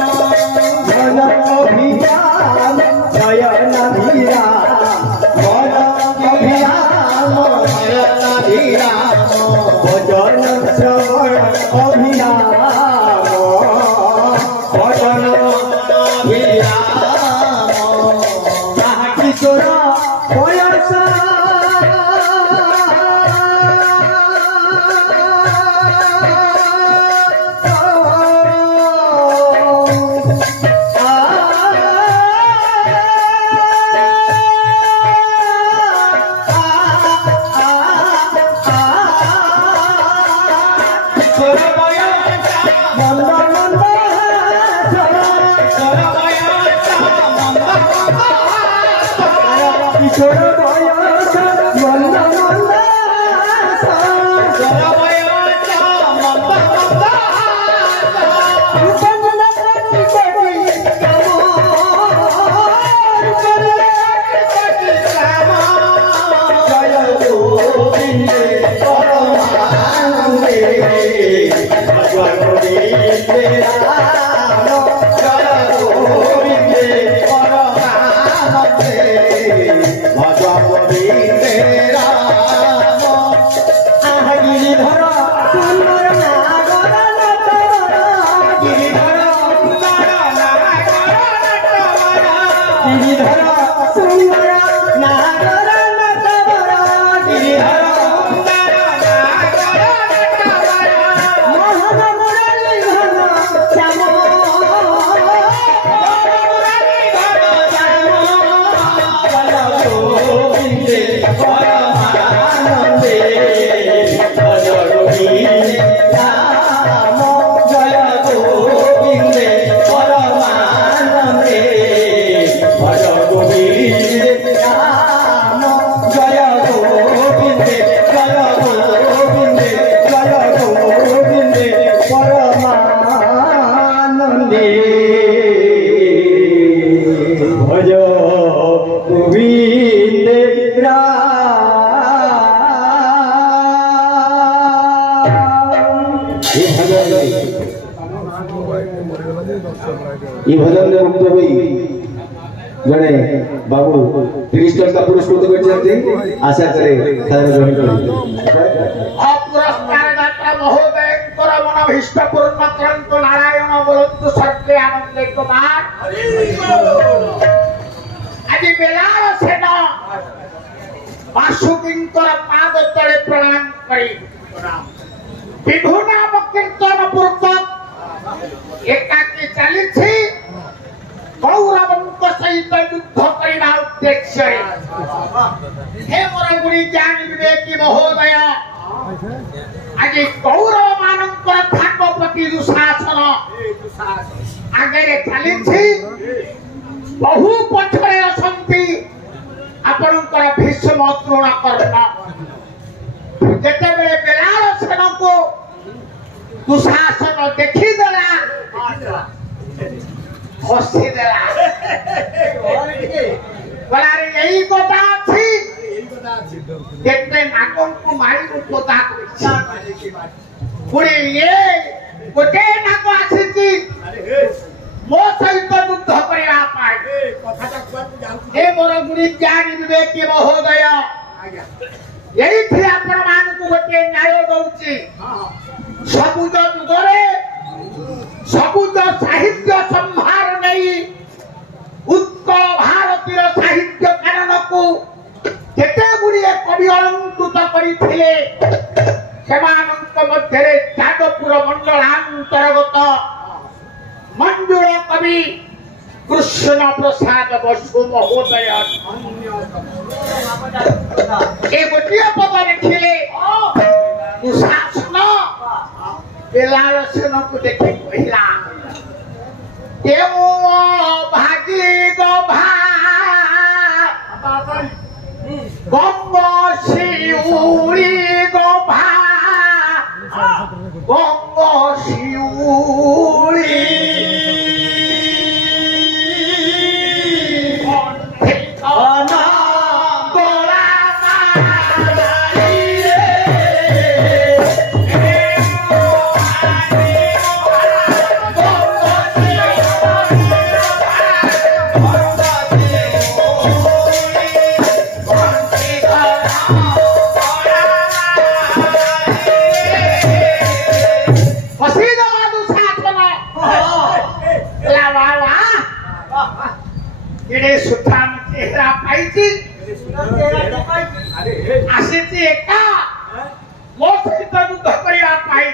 छोड़ बयस मंद मंद ये भजन में मुक्त हुई जने बाबू 30 टका पुरस्कृत करछन्ते आशा करे सारे ग्रहण करिते पुरस्कार दाता महोदय कर मन भीष्ट पूर्ण करंतु नारायण बोलंतु सर्वे आनंदे कुमार आज बेलार सेन वासुकिंकर पाद तले प्रणाम करी विभु नाम कीर्तन पूर्वक एकाकी चली कौरवों सहित युद्ध करने उद्देश्य हे मोर गुरी ज्ञान विवेकी महोदय आज कौरव मानकर भागवती दुशासन आगे चली बहु पछरे असंती आपणकर भीष्म द्रोण कर्ण जिते बेलार सेन को दुशासन देखीदेला हसीदेला बोलारे यही कथा अच्छी देखते नागन को मारी उपदा पुणे ये गोटे नाग आसी मो सहित युद्ध करने हे मोर गुणी ज्ञानी विवेकी महोदय यही आपण मान को गोटे न्याय दउची सबुज जुगरे सबुज साहित्य संभार नहीं उत्कल भारतीय साहित्य कानन को केते गुड़िए कवि अलंकृत करथिले सेमानंक मध्यरे जादवपुर मंडलांतर्गत मंजुल कवि कृष्ण प्रसाद बसु महोदय ए गोटिए पद लिखिले दुशासन बेलार सेन को देखि कहिला देव भागी गभा गंग शिउरी गभा गंग शिउरी सुठान चेहरा पाई आसी एका मो सहित युद्ध करने पाई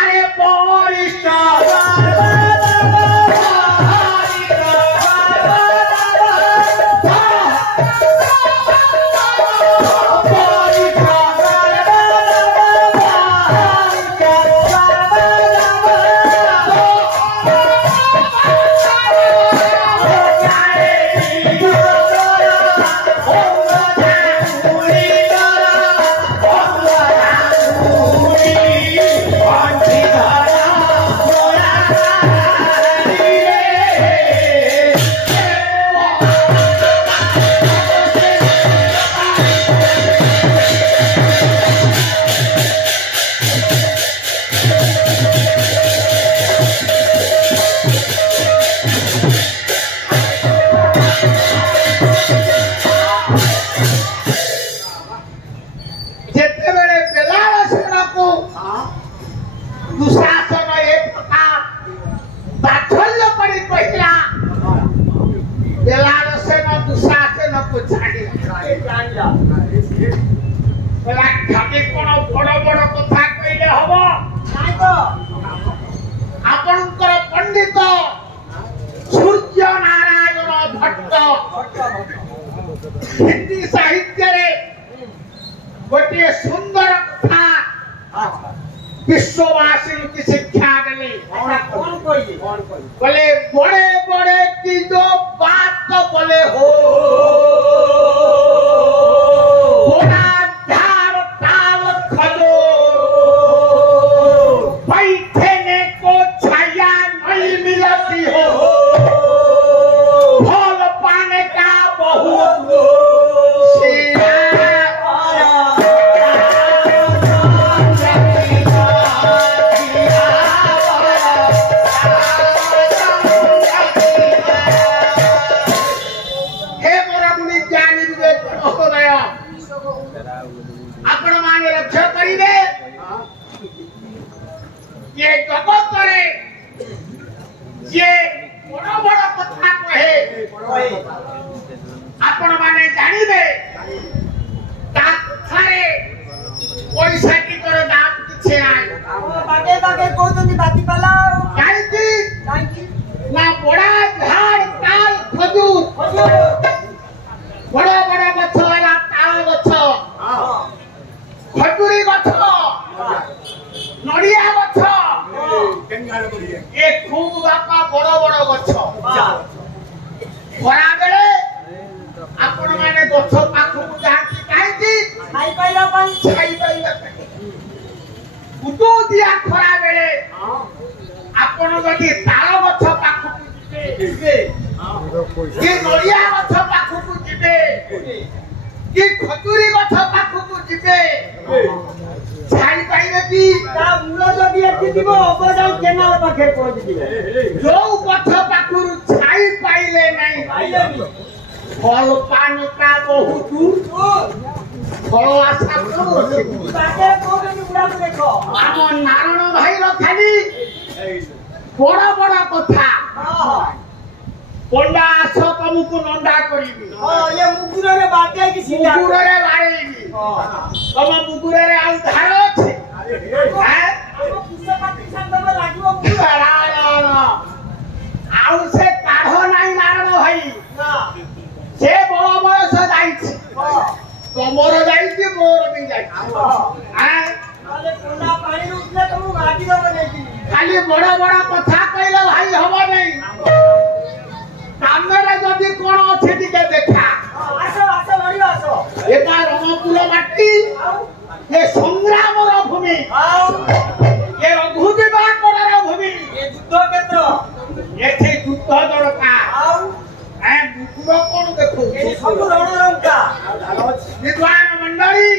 अरे बरिष्ठ Oh! बड़े बड़े की जो बात तो बोले हो बड़ा झाड़ ताल खजो बैठने को छाया नहीं मिलती हो फल पाने का बहुत आपण माने रक्षा करिबे ये जगत करे ये बड़ बड़ कथा कहे आपण माने जानिबे ता थारे पैसा की कर दाम किछे आय बागे बागे कोजनी बाती पाला काईकी काईकी ना बड़ा झाड़ ताल खजूर बड़ा बड़ा गछ वाला ताल गछ खजूरी गछ नड़िया गछ ये खूब बापा बड़ बड़ गछ खरा बेले आपण माने गछ पाखु जाती काईकी खाई पाइला पाई छाई पाइबा उतो दिया खरा बेले आपण जदि ताल गछ पाखु जिबे ये नड़िया गछ पाखु जिबे कि खजूरी गछ पाखु जिबे छाई पाइबे कि ता मूल जदि एति दिबो ओबडाल केनाल पाखे पहुंच दिबे जो गछ पाखु छाई पाइले नहीं पाइलेनी फल पानी का बहुत फल आशा करो बागे कोजनी उड़ा देखो आम नारायण भाई खाली बड़ बड़ कथा हां पंडा आस तुमको नंदा करीबी हां ये मुकुरे रे बाटे की सीधा मुकुरे बाड़ेबी हां तुम मुकुरे आउ धार अछि हैं हम पुष्पपाती संगम लागिबो आउ से काढ़ो नाही नारायण भाई ना से बड़ बयस जाइछि हां तमर जाइछि मोर भी जाइछि हैं अरे कोना पानी उठले तुम गाड़ी दो नहीं खाली बड़ बड़ कथा कहले भाई हबो नहीं सामने जदि कोन अछि टिके देखा आसो आसो लड़ियो आसो एका रणकुल माटी ये संग्राम भूमि आओ ये रघु विवाह करार भूमि ये युद्ध क्षेत्र एथे युद्ध दरकार आओ ए मुकुर कोन देखो ये सब रणरंका विद्वान मंडली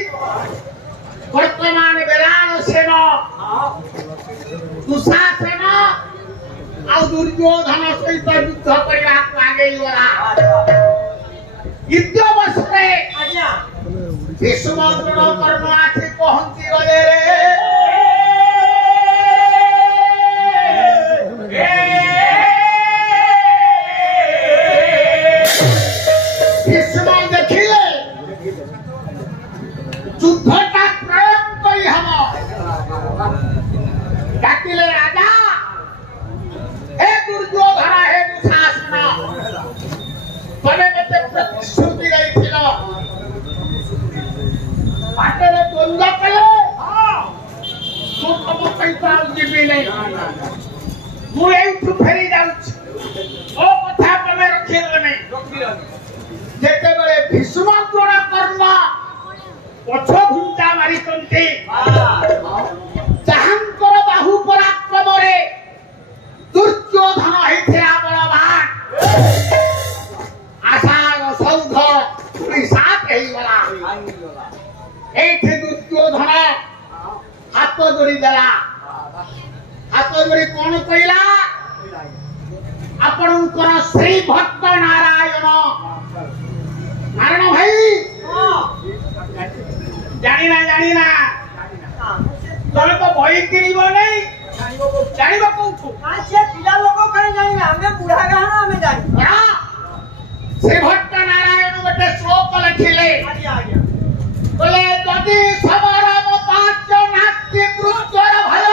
वर्तमान बेलान सेन दुशासन आ दुर्योधन सहित युद्ध करबा आगे गला युद्ध बसरे आज्ञा भीष्म द्रोण कर्ण आछि पहुंची गले रे भीष्म देखिले युद्धटा प्रयोग करी हम डाकिले राजा हे दुर्योधन हे दुशासन तमे मते प्रतिश्रुति दैथिल बाटरे द्वंद्व कले तू तम सहित जीवी नहीं मु एठु फेरी जाउछि ओ कथा तमे रखिलो नहीं जेते बेले भीष्म द्रोण कर्ण पछ घुंटा मारी चंती जहांकर बाहु पराक्रम रे दुर्योधन हेथिला बलवान आशा सौध पुरी साथ हेई गला एठे दुर्योधन हाथ जोड़ी देला हाथ जोड़ी कोन कइला आपणकर श्री भक्त नारायण नारायण भाई जानिना तमे तो भई किरिबो नहीं जानिबो कोठु से पिला लोग करे जानी हमें बुढ़ा गहना हमें जानी श्री भक्त नारायण गोटे श्लोक लिखिले आज्ञा आज्ञा बोले जदि समरम पांच नाट्य कृत्यर भय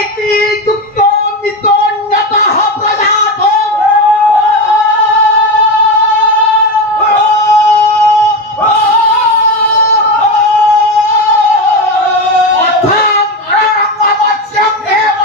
इति युक्तो मितोन्नतः प्रजातो अथ मरणं अवश्यं एव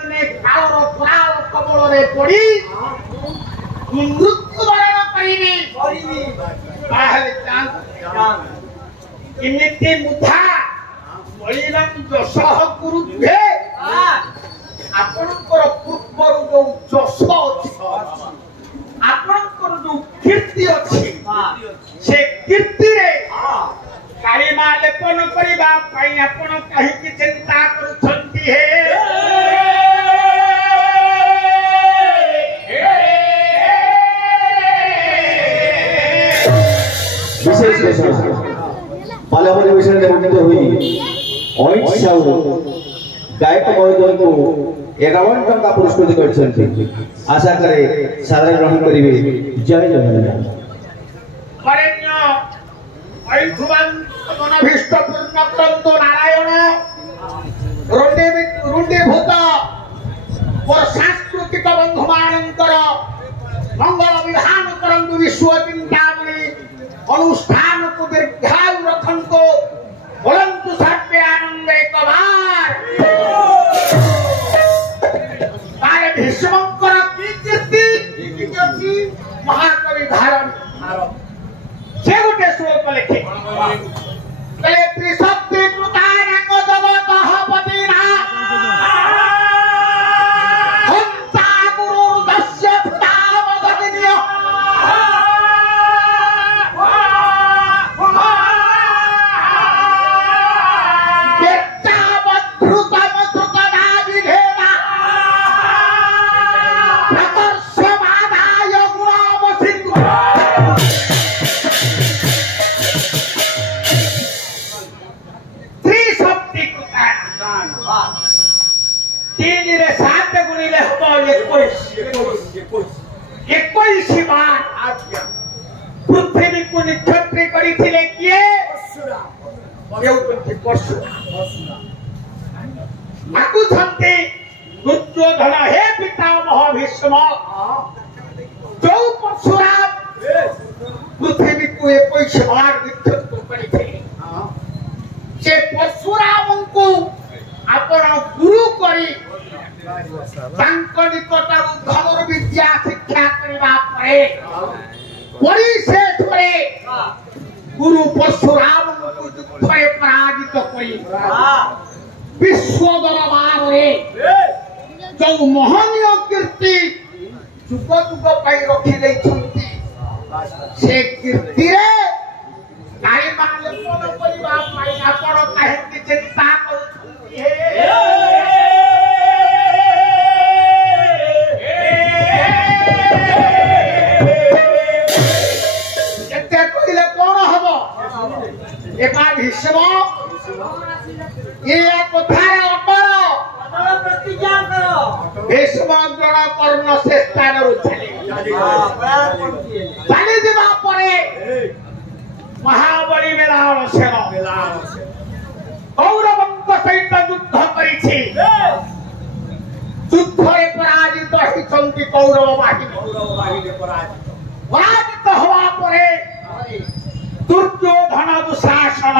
ଦିନେ କାଳର ପ୍ରାଳ କବଳରେ ପଡ଼ି ମୃତ୍ୟୁବରଣ କରିବି ତାହେଲେ ଏମିତି ମୁଧା ବଳିରାମ ଯଶଃ ଗୁରୁଭେ ଆପଣଙ୍କର ପୂର୍ବରୁ ଯୋଉ ଯଶ ଅଛି ଆପଣଙ୍କର ଯୋଉ କୀର୍ତ୍ତି ଅଛି ସେ କୀର୍ତ୍ତିରେ କାଳିମା ଲେପନ କରିବା ପାଇଁ ଆପଣ କାହିଁକି ଚିନ୍ତା କରୁଛନ୍ତି ହେ विशेष घोषणा पालामरी विषय मुक्त हुई अमित साहू गायक महोदय को 51 टंका पुरस्कृत करछन्ति आशा करे साधारण ग्रहण करिवे जय जगन्नाथ वरेण्य ऐथुवान मनभीष्ट पूर्ण करंतु नारायण रुंडे भूत और सांस्कृतिक बंधुमानंतर मंगल विधान करंतु विश्व चिंतामणि अनुष्ठान को दीर्घायु रखंतो बोलंतु सत्य आनंद एक बार तारे भीष्मकर की कीर्ति महाकवि धारण से गोटे श्लोक लिखे कले त्रिशक्ति कृतारंग जगतः पतिना हंता गुरुर्दस्य पितामहदिन्य पृथ्वी को निक्षत्र करिथिले किए माकुछन्ते दुर्योधन हे पितामह भीष्म जो परशुराम पृथ्वी को 21 बार निक्षत्र करिथिले से परशुराम को आपण गुरु करी तांको निकटरू धनुर विद्या शिक्षा करबा परे परिशेष करे गुरु परशुराम को युद्धरे पराजित करी विश्व दरबार रे जो महनीय कीर्ति जुग जुग पाई रखी दैछन्ति से कीर्ति रे कालिमा लेपन करबा पाई आपण काहे चिंता करूछन्ति हे एका भीष्म ये कथार अपर प्रतिज्ञा करो भीष्म जन कर्ण से स्थान चली जा महाबली बेलाल सेन कौरवंक सहित युद्ध करिछि युद्धरे पराजित होइछन्ति कौरव बाहिनी पराजित हवा परे दुर्योधन दुशासन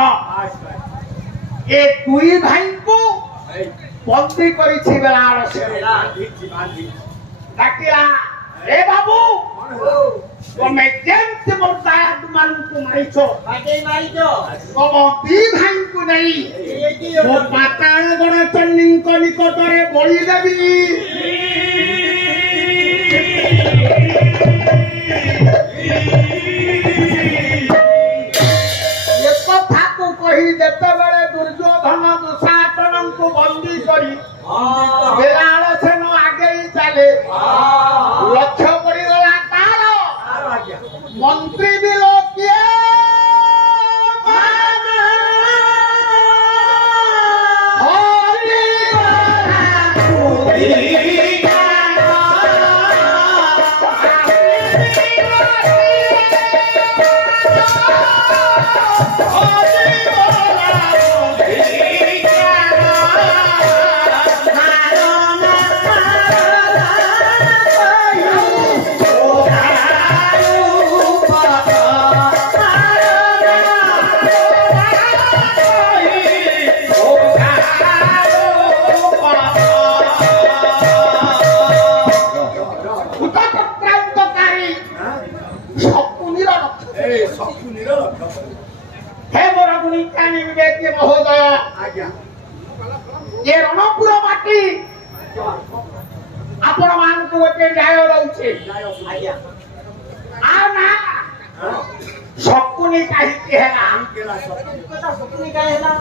ए दुई भाई को बंदी करिछि बेलाल सेन डाकिला ए बाबू तमे जेंति मोरदाद मान को मारिछो आगे मारिछो तम दी भाई को नहीं मो पाताल गण चंडी को निकटरे बलि देबी एक कथा को कही देते बेले दुर्योधन दुशासन को बंदी करी बेलाल सेन आगे ही चले लक्ष्य करी गला तार मंत्री भी लोग किए Hare आपण ମାନଙ୍କୁ ଗୋଟେ ନ୍ୟାୟ ଦଉଛି ଆଜ୍ଞା ଆଉ ନା ଶକୁନି କାହିଁକି ହେଲା ସପୁନି କାହିଁ ହେଲା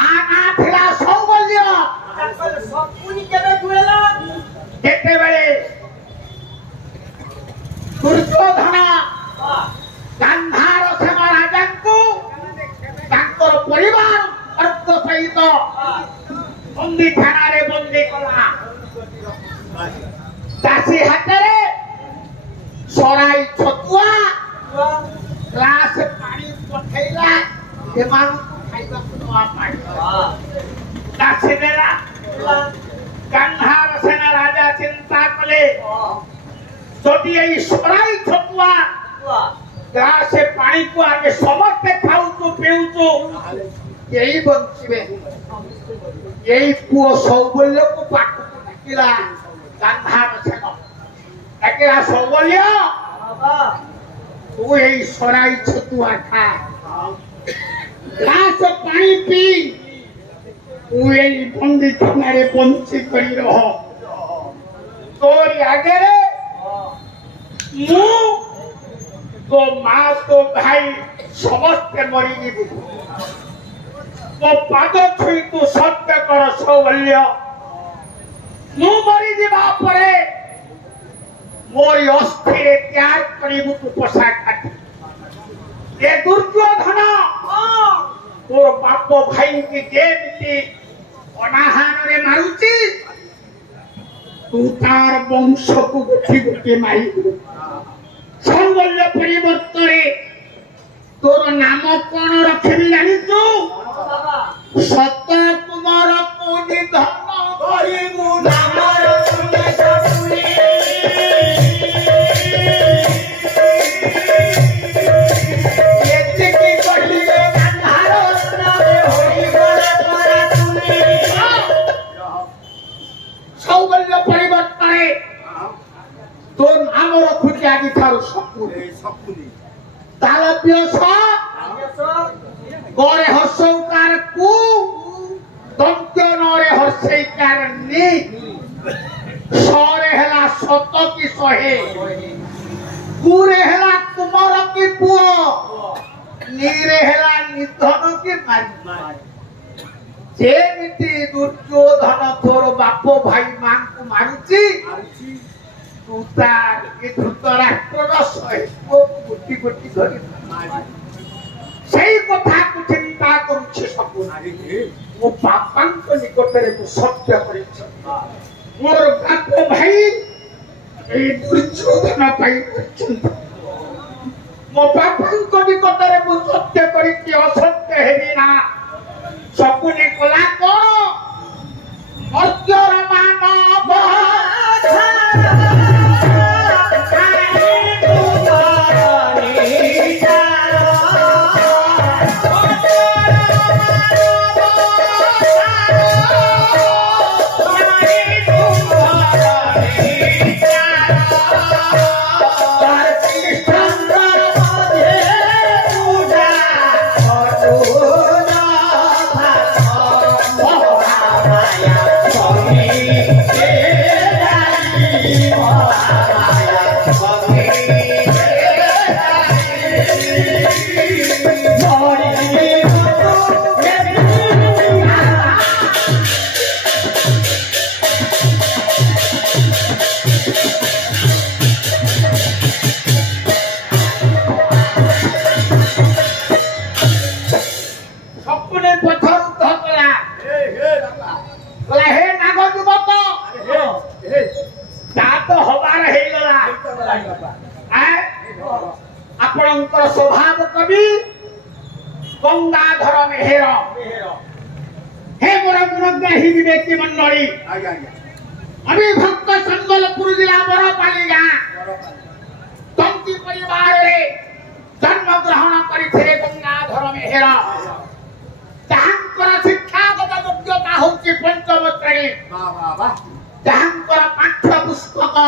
ଆ ନା ଥିଲା ସୌବଲ୍ୟ ସପୁନି କେବେ ହେଲା ଯେତେବେଳେ ଦୁର୍ଯ୍ୟୋଧନ ଗାନ୍ଧାର ସେନ ରାଜାଙ୍କୁ ତାଙ୍କର ପରିବାର ବର୍ଗ ସହିତ ବନ୍ଦୀଖାନାରେ ବନ୍ଦୀ କଲା ଦାସୀ ହାତରେ ସରାଇ ଛତୁଆ ଗ୍ଲାସ ପାଣି ପଠେଇଲା ସେମାନଙ୍କୁ ଖାଇବାକୁ ଦେବା ପାଇଁ ଦାସୀ ଦେଲା ଗାନ୍ଧାର ସେନା ରାଜା ଚିନ୍ତା କଲେ ଯଦି ଏଇ ସରାଇ ଛତୁଆ ଗ୍ଲାସେ ପାଣିକୁ ଆମେ ସମସ୍ତେ ଖାଉଛୁ ପିଉଛୁ ଏଇ ବଞ୍ଚିବେ ଏଇ ପୁଅ ସୌବଲ୍ୟକୁ ପାଖକୁ ଡାକିଲା ଗାନ୍ଧାର ସେନ ଡାକିଲା ସୌବଲ୍ୟ ତୁ ଏଇ ସରାଇ ଛତୁଆ ଖା ଗ୍ଲାସ ପାଣି ପିଇ ତୁ ଏଇ ବନ୍ଦୀଖାନାରେ ବଞ୍ଚି କରି ରହ ତୋରି ଆଗରେ ମୁଁ तो माँ तो भाई समस्ते मरीजी तो पाद छुई तू सत्य कर सौबल्य मु मरीजी परे मोरी अस्थि त्याग करू तू पोशाक काटी ये दुर्योधन तोर बाप भाई की जेमती अनाहार रे मारुची तू तार वंश को गुठी गुठी मारी सौबल्य परिवर्तन तोर नाम कौन रखी जानिचु सत कुमार को निधन करिबु नामर सुने ससुरी एतिकी कहियो गान्धार नामे होई गले परा तुनी सौबल्य परिवर्तन तो नाम रखुची आदि थारू सपुनी तालव्य गरे हर्षौकार कु दंत्य नरे हर्षैकार नि सरे हेला सत की सहे कुरे हेला कुमार की पुओ नीरे हेला निधन की मारी जेमिति दुर्योधन तोर बाप भाई मां को मारुची धृतराष्ट्र गोटी गोटी धरी से कथा को चिंता करुच्छे सपुनी मो बापा निकटरे मु सत्य कर मोर बाप भाई दुर्योधन मो बापा निकटरे मु सत्य कर असत्य हेबी ना सपुनी कला कौन मर्त्यर मानव आपणकर स्वभाव कवि गंगाधर मेहर हे मोर गुणग्राही विवेकी मंडली अभिभक्त संबलपुर जिला बरपाली गाँ तंती परिवार रे जन्म ग्रहण करथिले गंगाधर मेहर तांकर शिक्षागत योग्यता होची पंचम श्रेणी तांकर पाठ्य पुस्तक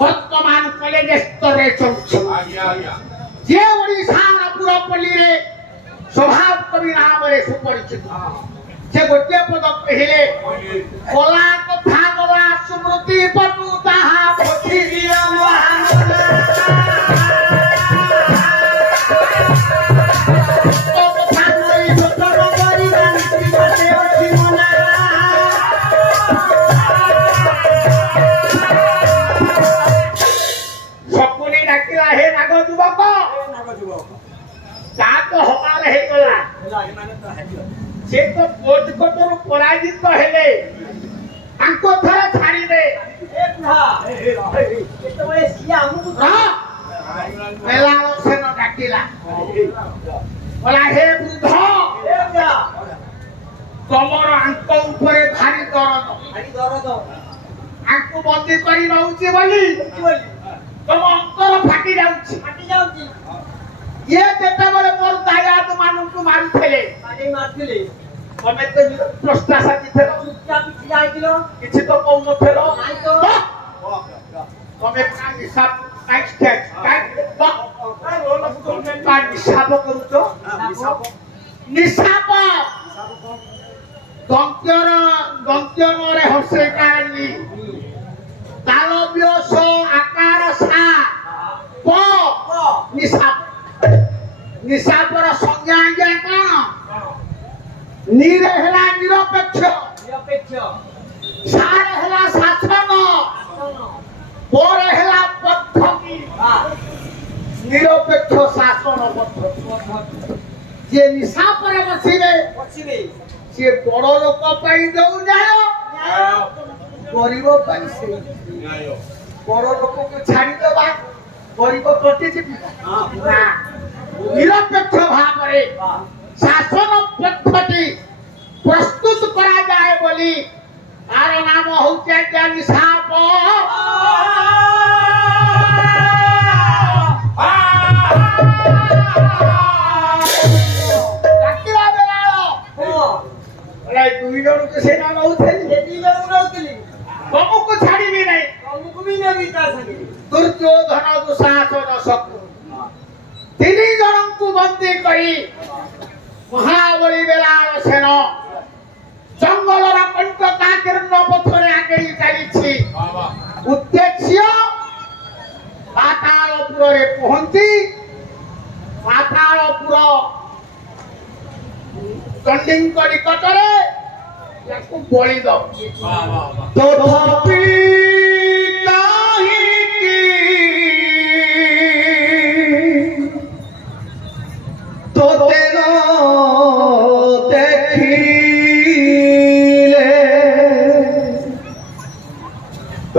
वर्तमान कॉलेज स्तर रे चलछि जे ओडिशा पुरपल्ली रे स्वभाव कवि नाम रे सुपरिचित से गोटे पद कहिले कला कथा गला स्मृति ସେ ତ କୋର୍ଟ କଟରୁ ପରାଜିତ ହେଲେ ତାଙ୍କୁ ଥରେ ଛାଡ଼ିବେ କେତେବେଳେ ସିଏ ଆମକୁ ବେଲାଳ ସେନ ଡାକିଲା କହିଲା ହେ ବୃଦ୍ଧ ତମର ଆଙ୍କ ଉପରେ ଭାରି ଦରଦ ଆଙ୍କୁ ବନ୍ଦୀ କରି ନଉଛି ବୋଲି ତମ ଅନ୍ତର ଫାଟି ଯାଉଛି ଇଏ ଯେତେବେଳେ ମୋର ଦାୟାଦ ମାନଙ୍କୁ ମାରୁଥିଲେ ତମେ ତ ପ୍ରଶ୍ନାସାଜିଥିଲ କିଛି ତ କହୁନଥିଲ ତମେ ହିସାବ କରୁଛ ନିଶାପ ଗନ୍ତ୍ୟରେ ହସେ କାରଣୀ ତାଳବ୍ୟ ଆକାର ସା ପ ନିଶାପ ନିଶାପର ସଂଜ୍ଞା ଆଜ୍ଞା କଣ ନିରେ ହେଲା ନିରପେକ୍ଷ ସାରେ ହେଲା ଶାସନ ପରେ ହେଲା ପଦ୍ଧତି ନିରପେକ୍ଷ ଶାସନ ପଦ୍ଧତି ଯିଏ ନିଶାପରେ ବସିବେ ସିଏ ବଡ ଲୋକ ପାଇଁ ଯୋଉ ନ୍ୟାୟ ଗରିବ ପାଇଁ ସେ ବଡ ଲୋକକୁ ଛାଡ଼ିଦେବା ଗରିବ କଟିଯିବ ନା ନିରପେକ୍ଷ ଭାବରେ ଶାସନ ପଦ୍ଧତି ପ୍ରସ୍ତୁତ କରାଯାଏ ବୋଲି ତାର ନାମ ହଉଛି ଆଜ୍ଞା ନିଶାପ ଦୁଇ ଜଣକୁ ସେନା ନଉଥିଲି ତମକୁ ଛାଡ଼ିବି ନାହିଁ ଦୁର୍ଯୋଧନ ଦୁଃଶାସନ ଶତ୍ରୁ ତିନି ଜଣଙ୍କୁ ବନ୍ଦୀ କରି ମହାବଳୀ ବେଲାଳ ସେନ ଜଙ୍ଗଲର କଣ୍ଟକାକୀର୍ଣ୍ଣ ପଥରେ ଆଗେଇ ଚାଲିଛି ଉଦ୍ଦେଶ୍ୟ ପାତାଳପୁରରେ ପହଞ୍ଚି ପାତାଳପୁର ଚଣ୍ଡୀଙ୍କ ନିକଟରେ ତାକୁ ବଳି ଦଉଛି ତଥାପି କାହିଁକି ତୋତେ ନ ଦେଖିଲେ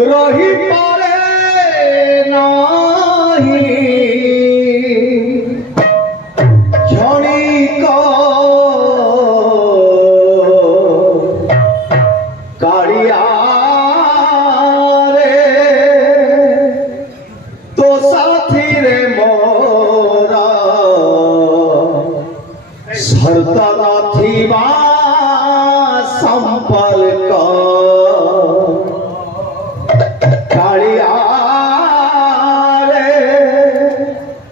ରହିପାରେ ନାହିଁ କ୍ଷଣିକ କାଳିଆରେ ତୋ ସାଥିରେ ମୋର ସର୍ତ୍ତ ନଥିବା ସମ୍ପର୍କ କାଳିଆରେ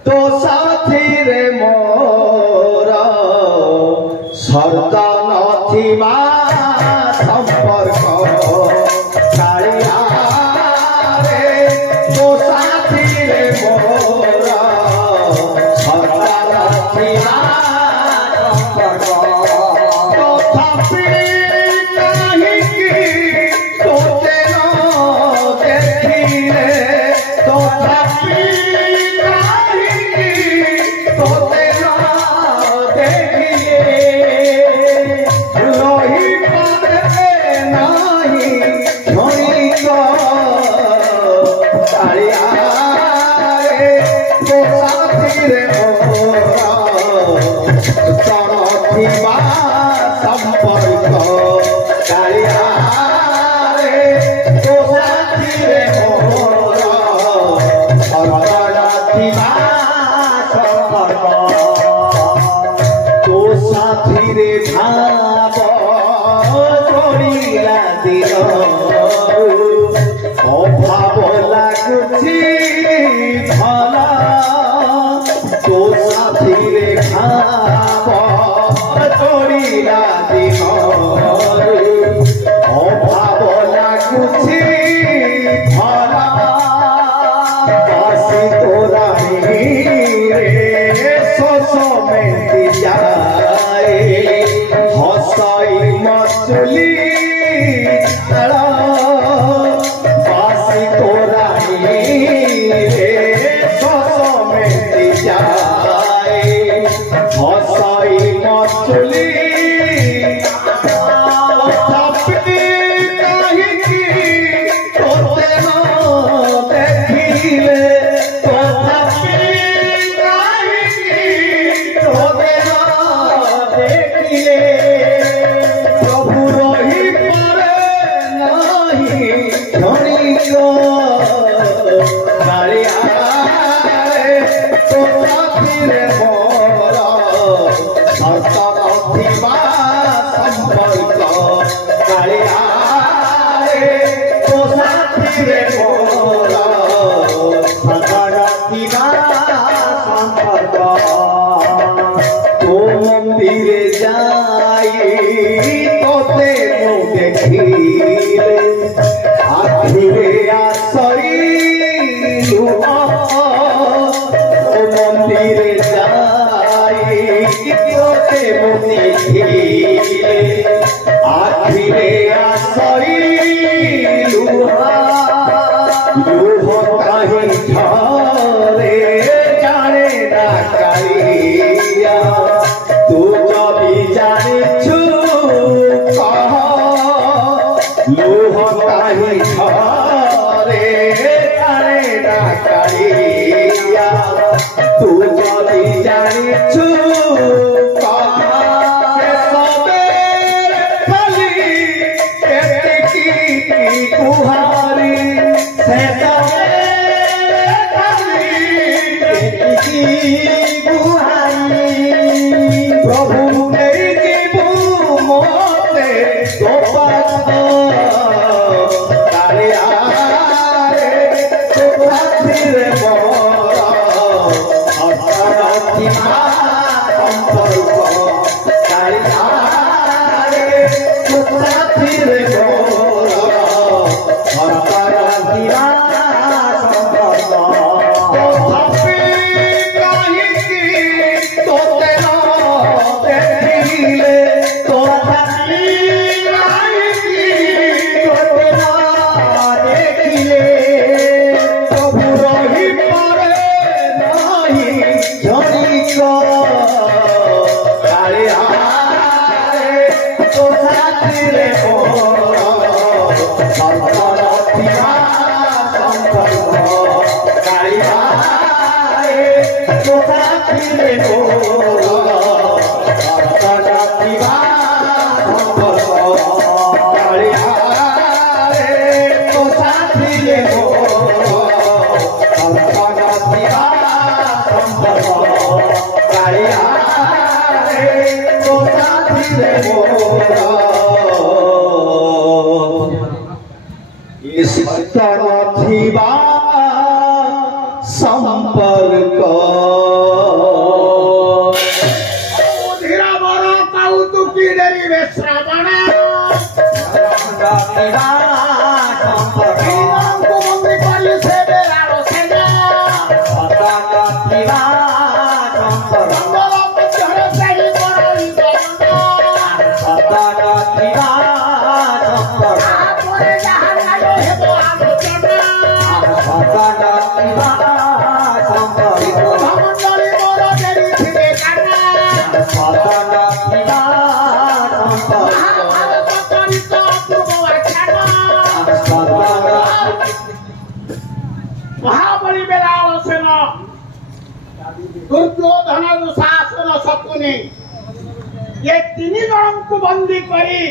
ତୋ ସାଥିରେ ମୋର ସର୍ତ୍ତ ନଥିବା ସମ୍ପର୍କ କାଳିଆରେ ତୋ ସାଥିରେ ମୋର ସର୍ତ୍ତ ନଥିବା ତଥାପି କାହିଁକି ତୋତେ ନ ଦେଖିଲେ ତଥାପି କାହିଁକି ତୋତେ ନ ଦେଖିଲେ ରହିପାରେ ନାହିଁ କ୍ଷଣିକ କାଳିଆରେ ତୋ ସାଥିରେ ମୋର ଥିବା ସମ୍ପର୍କ କାଳିଆରେ ତୋ ସାଥିରେ ମୋର को कालिया तो साथीरे मोर सत नथिबा संपर्क कालिया तो साथीरे मोर सत नथिबा संपर्क तो मंदिरे जाई तोते मु देखिले आखिरे आसई लुह मंदिरे जाई तोते मु देखिले आखिरे आसई लुह कहीं झरे जाने ना कालिया तू जबी जानिछु कह लुह कहीं झरे जाने ना कालिया तू जबी जानिछु कह से सबेरे फली एतिकी कुहारी से सबेरे फली एतिकी कुहारी प्रभु नहीं जीवु मोते गोपाल कालिया तो साथीरे मोर अर्थनथिबा संपर्क कालिया तो साथीरे मोर अर्थनथिबा संपर्क तथापि काहिकी तोते देखिले तथापि काहिकी तोते देखिले प्रभु रही पारे नहीं झड़िक कालिया तो साथीरे मोर अर्थनथिबा संपर्क कालिया तो साथीरे मोर अर्थनथिबा संपर्क कालिया तो साथीरे मोर अर्थनथिबा संपर्क कालिया तो साथीरे मोर नथिबा संपर्क धीरा बड़ कौतुकी डरी वे श्रावण नथिबा संपर्क को मंदिर कली से बेरारो सेना नथिबा संपर्क मंगल में चढ़े सही बड़ई गंगा नथिबा संपर्क आपरे जहां आयो है तो आलोचना नथिबा संपर्क भमंडली मोर देरी थिबे काना नथिबा संपर्क महाभारत चरित अपूर्व आख्यान महाबली बेलाल सेन दुर्योधन दुशासन शकुनि ये तीन जन को बंदी करी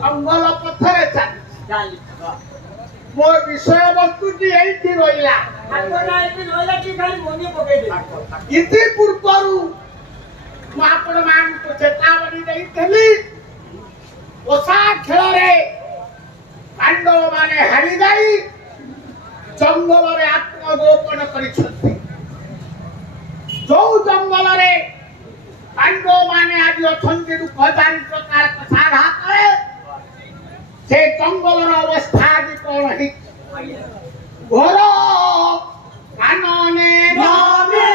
जंगल पथरे चली मो विषय वस्तु टी एठी रहिला इति पूर्वरु मु आपण मान को चेतावनी देइथली ओसा खेल रे पांडव माने हारी जाई जंगल रे आत्मगोपन करिछथि जो जंगल रे पांडव माने आज अछंती रु 1000 प्रकार कथा घात से जंगल रो अवस्था आदि कोन हि घोर कानने नामे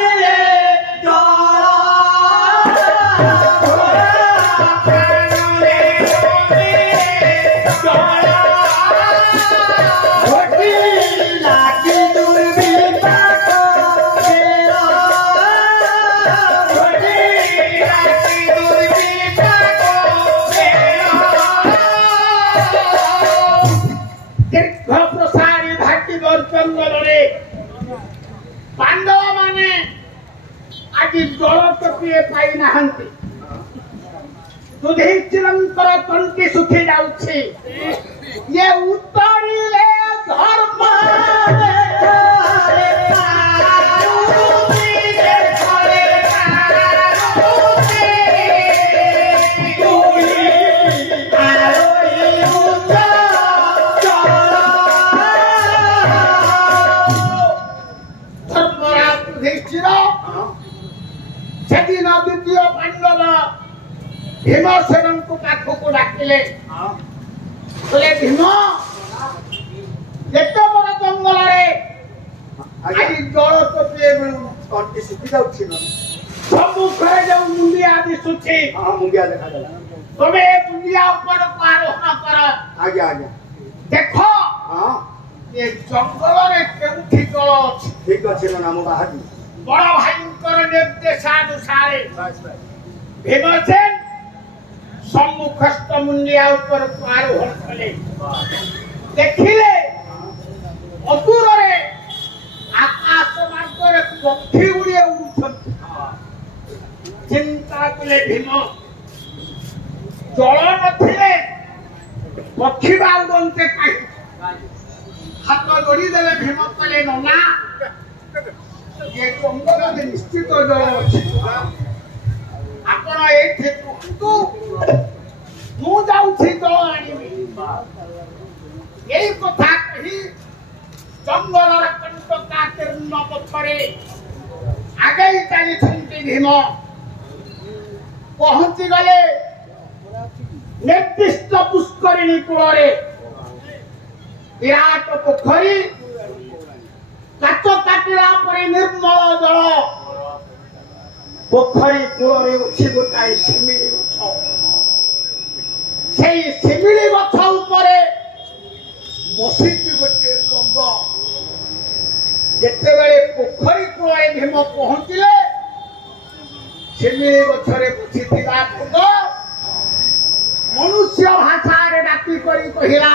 पांडव माने आज जल टोपिए पाई नाहंती युधिष्ठिरंकर तंटी सुखी जाउछि ये उत्तरी ले भीमसेन को पाखक डाकिले बोले भीम जेते बड़ जंगल रे आज जल तो पिए मिलू कंटी सुखी जाउछि न सम्मुखरे जो मुंडिया दिसुछि हां मुंडिया देखा जाला तमे मुंडिया ऊपर आरोहण कर आज्ञा आज्ञा देखो हां ये जंगल रे केउठी जल अछि ठीक अछि न नाम बाहर बड़ भाईकर निर्देशानुसार बस बस भीमसेन सम्मुखस्थ मुंडिया ऊपर आरोहण कले देखिले अदूर रे आकाश मार्ग रे पक्षी उड़े उड़ुछंती चिंता कले भीम जल नथिले पक्षी बाउडंते काई हाथ जोड़ी देले भीम कले नना ये जंगल में निश्चित जल अछि आपण एठी कुंतु मु जाउछि जल आनिबी यही कथा कही जंगल कंटका तीर्ण पथरे आगे चली भीम पहुंची गले निर्दिष्ट पुष्करिणी कूल विराट पोखरी काच काटिला परे निर्मल जल पोखरी कूल उठी गोटाए शिमिली गछ से शिमिली गछ उपरे बसिची गोटे रंग जेतेबेले पोखरी कूल भीम पहुंचले शिमिली गछरे बसिथिला रंग मनुष्य भाषा रे डाकी करी कहिला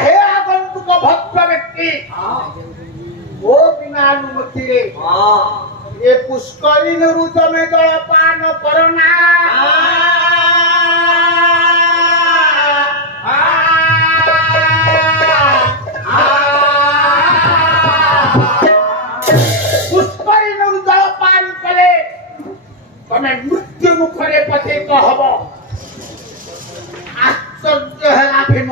हे आगंतुक भक्त व्यक्ति ओ बिना अनुमति रे ये पुष्करिणी रुजमे जल पान करना पुष्करिणी जल पान कले तमे मृत्यु मुखरे पतित हब आश्चर्य है भीम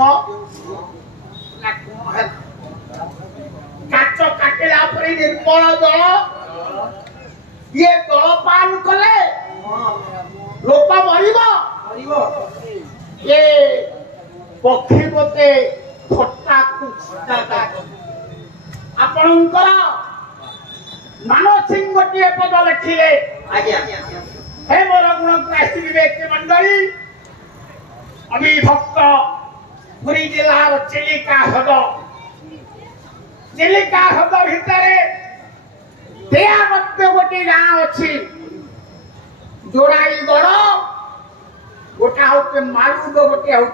काच काटिला परे निर्मल जल ये जल पान कले लोक मरिबो ये पक्षी मते खट्टा कुटा आपणकर मानसिंह गोटे पद लिखिले आज्ञा हे मोर गुणग्रासी विवेक मंडली अभिभक्त पुरी जिलार चिलिका हद भितर देयामत्य गोटे गाँव अच्छी जोड़ाई गड़ गोटा हूँ मारुद गोटे हूँ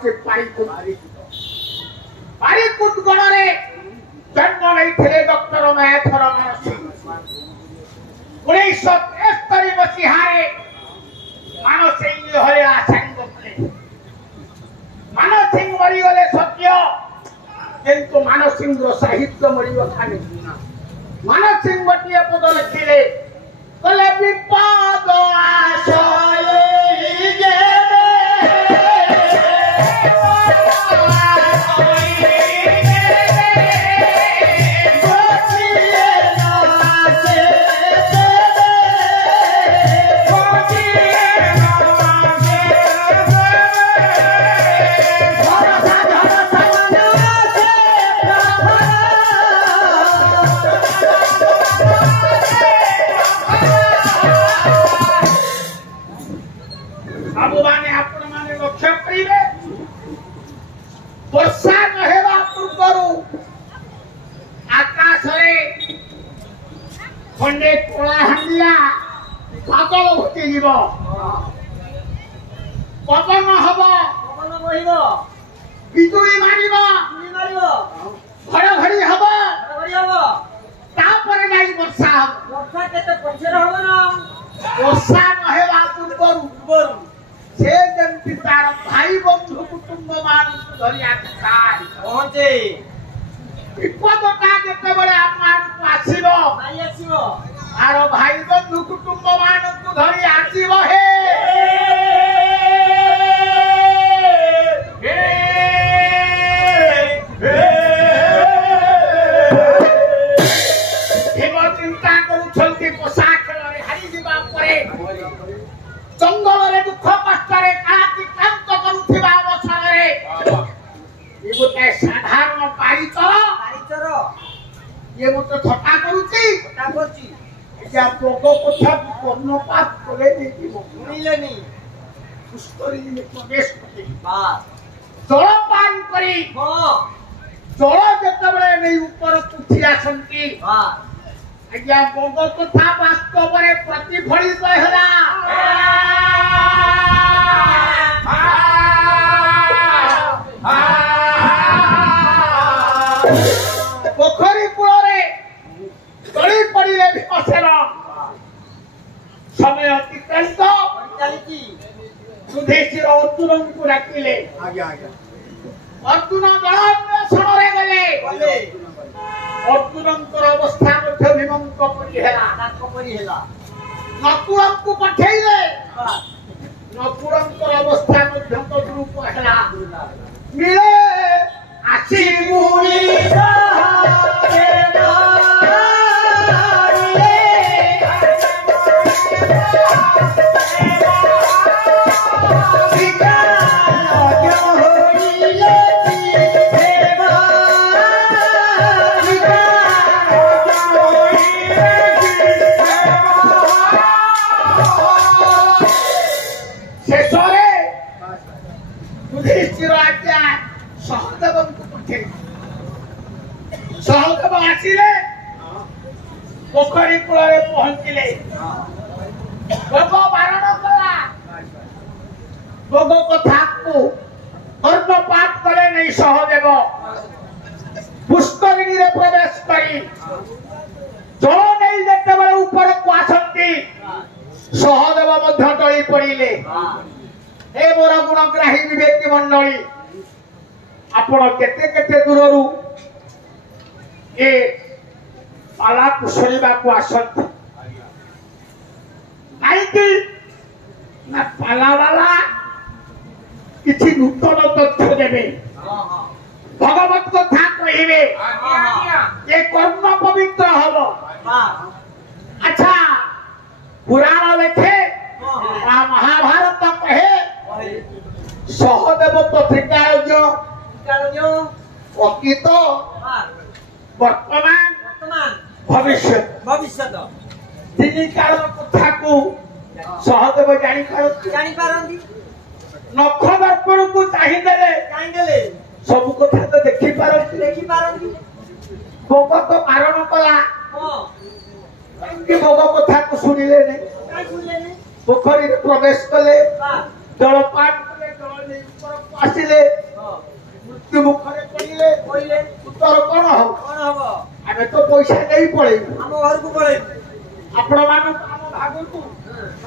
पारिकुद गढ़ जन्म नहीं डॉक्टर मैथर मानसिंह 1973 मसीहारे मानसिंह हरिया सांग कले मानसिंह मरीगले सत्य किंतु मानसिंह साहित्य मरीब खाली मानसिंह गोटे पद लिखिले कले विपद आशय वर्षा नहेबा पूर्वरु आकाश खंडे कला हांडिया पागल होती जीव पवन हब बिजुली मारिब घड़घड़ी हब तापर नहीं वर्षा वर्षा नहेबा पूर्वरु से जंती तार भाई बंधु कुटुंब मान धरी पहुंचे विपदटा जते बड़े आपन आसीबो आर भाई बंधु कुटुंब मान धरी आसीबो हे चिंता करू पोषा खेल हारी जीवा परे जंगल रे दुख ये मत थटा करूची ତା କରୁଛି या भोग कथा कर्णपात करे नहीं ଶୁଣିଲେନି पुष्करी में प्रवेश करे ବାସ୍ जल पान करी ହଁ जल जेतबळे नहीं ऊपर उठी आसंती ବାସ୍ आज्ञा भोग कथा वास्तव रे प्रतिफलित होला पोखरी कूଳରେ गଳି पड़िले भीमसेन समय अतिक्रांत ଚାଲିଛି युधिष्ठिर अर्जुनଙ୍କୁ ଡାକିଲେ आज्ञा आज्ञा अर्जुन ଜଳାନ୍ୱେଷଣରେ ଗଲେ ଗଲେ अर्जुनଙ୍କର ଅବସ୍ଥା ମଧ୍ୟ ଭୀମଙ୍କ ପରି ହେଲା ତାଙ୍କ ପରି ହେଲା ନକୁଳଙ୍କୁ ପଠେଇଲେ ବାସ୍ ନକୁଳଙ୍କର ଅବସ୍ଥା ମଧ୍ୟ ତଦ୍ରୂପ ହେଲା ମିଳେ ଆସି ମୁନି ଶେଷରେ ଯୁଧିଷ୍ଠିର ଆଜ୍ଞା ସହଦେବଙ୍କୁ ପଠେଇଲେ ସହଦେବ ଆସିଲେ ପୋଖରୀ କୂଳରେ ପହଞ୍ଚିଲେ ଭୋଗ ବାରଣ କଲା ଭୋଗ କଥାକୁ କର୍ଣ୍ଣପାତ କଲେ ନେଇ ସହଦେବ ପୁଷ୍କରିଣୀରେ ପ୍ରବେଶ କରି ଜଳ ନେଇ ଯେତେବେଳେ ଉପରକୁ ଆସନ୍ତି ସହଦେବ ମଧ୍ୟ ଟଳି ପଡ଼ିଲେ हे मोर गुणग्राही विवेकी मंडली आपण केते केते दूररू ए पाला कुशलिबा को आसत काईकी ना पाला वाला किछि नूतन तथ्य देबे भगवत कथा कहिबे ये कर्म पवित्र हबो अच्छा पुराण लेखे महाभारत कहे सहदेव पत्रिकाज अतीत वर्तमान भविष्य ଭବିଷ୍ୟତ तीन काल कथा को सहदेव ଜାଣିପାରନ୍ତି नख दर्पण को चाहिए ଚାହିଁଦେଲେ सब कथा तो देखी पारती ଦେଖିପାରନ୍ତି भोग तो कारण कला ହଁ कि भोग कथा को शुणिले नहीं କାହିଁ ଶୁଣିଲେନି पोखरी में प्रवेश कले ବାସ୍ जलपान कले जल नहीं ऊपर आसिले ହଁ मृत्यु मुखरे पड़िले କହିଲେ उत्तर कौन हो କଣ ହବ आमे तो पैसा नहीं पड़े ଆମ ଘରକୁ ପଳେଇବୁ आपण मान आम भाग को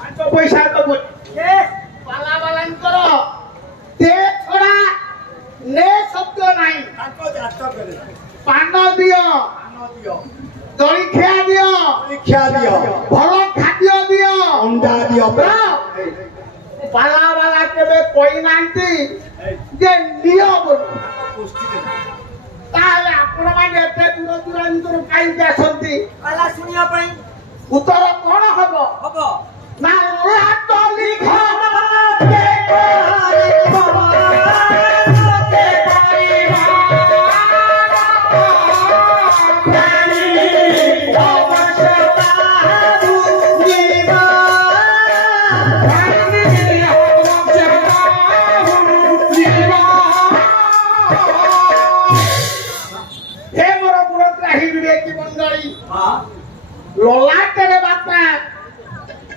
5 पैसा दबो ଏ पाला वालांकर ते थोड़ा ने शब्द नहीं ताको जात करे पान दियो आनो दियो दही खिया दियो परीक्षा दियो भल खाद्य दियो अंडा दियो पाला वाला केबे कोई नांती जे नियो बोल पुष्टि दे ताले आपण माने एते दूर दूरांतर काई आसंती ପାଲା ଶୁଣିବା ପାଇଁ उत्तर कोन हबो ହବ ना लाट लिख हे मोर गुणग्राही विवेकी मंडली ललाटरे बापा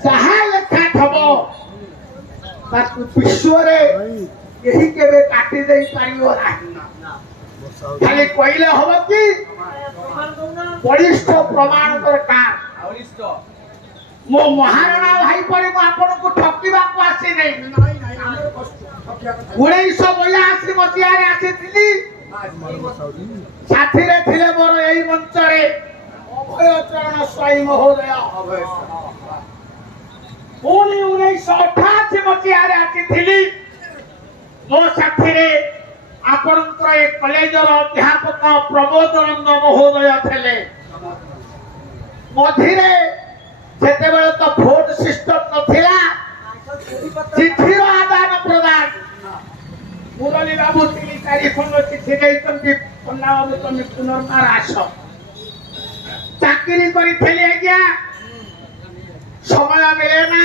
जहा लेखा थबो ताकु विश्वरे यही केबे काटी देई पारियो नाही खाली कइले हबो कि ପ୍ରମାଣ ଦଉନା बलिष्ठ प्रमाण दरकार ବଳିଷ୍ଠ मो महाराणा भाई पर को आपन को ठकीबा को आसी नै नाही नाही हमर ठकिया କଥା 1982 मसियारे आसीथिली साथी रे थिले मोर एई मंचरे अभय चरण स्वाई महोदय अभय पुणी 1988 मसियारे आसीथिली मो साथी रे आपनकर ए कॉलेजर अध्यापक प्रबोधनंद महोदय थिले मझिरे सेतेबेले तो फोन सिस्टम नथिला चिठीर आदान प्रदान मुरली बाबू 3-4 खंड चिठी देइछन्ति पन्ना बाबू तुम पुनर्बार आस ଚାକିରି କରିଥିଲି ଆଜ୍ଞା ସମୟ ମିଳେ ନା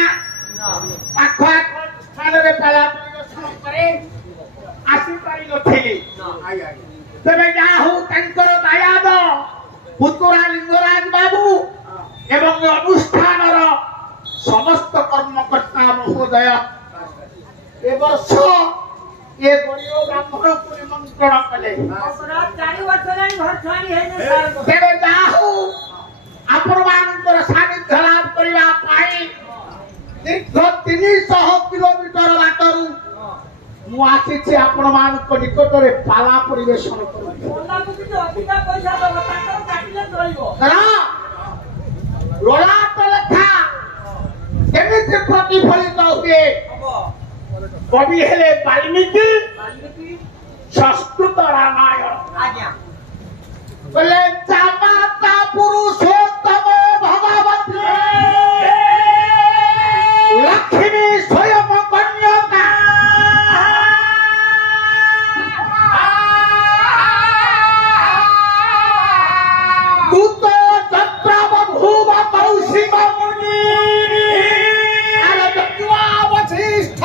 ପାଖ ଆଖ ସ୍ଥାନରେ ପାଲା ପରିଦର୍ଶନ କରି ଆସିପାରିନଥିଲି ତେବେ ଯାହା ହଉ ତାଙ୍କର ଦାୟାଦ ପୁତୁରା ଲିଙ୍ଗରାଜ ବାବୁ ଏବଂ ଅନୁଷ୍ଠାନର ସମସ୍ତ କର୍ମକର୍ତ୍ତା ମହୋଦୟ ଏ ବର୍ଷ ଏ ଗରିବ ବ୍ରାହ୍ମଣକୁ ନିମନ୍ତ୍ରଣ କଲେ ତେବେ ଯାହା ହଉ ଆପଣମାନଙ୍କର ସାନ୍ନିଧ୍ୟ ଲାଭ କରିବା ପାଇଁ ଦୀର୍ଘ 300 କିଲୋମିଟର ବାଟରୁ ମୁଁ ଆସିଛି ଆପଣମାନଙ୍କ ନିକଟରେ ପାଲା ପରିବେଷଣ କରୁଛି ଲଳାଟ ଲେଖା କେମିତି ପ୍ରତିଫଳିତ ହୁଏ କବି ହେଲେ ବାଲ୍ମୀକି ସଂସ୍କୃତ ରାମାୟଣ ବୋଲେ ଜାମାତା ପୁରୁଷୋତ୍ତମ ଭଗବତୀ ଲକ୍ଷ୍ମୀ ସ୍ୱୟଂ କନ୍ୟକା ଦୂତ ତତ୍ର ବଭୂବ କୌଶିକ ମୁନି ଆର ଦତ୍ୱା ବଶିଷ୍ଠ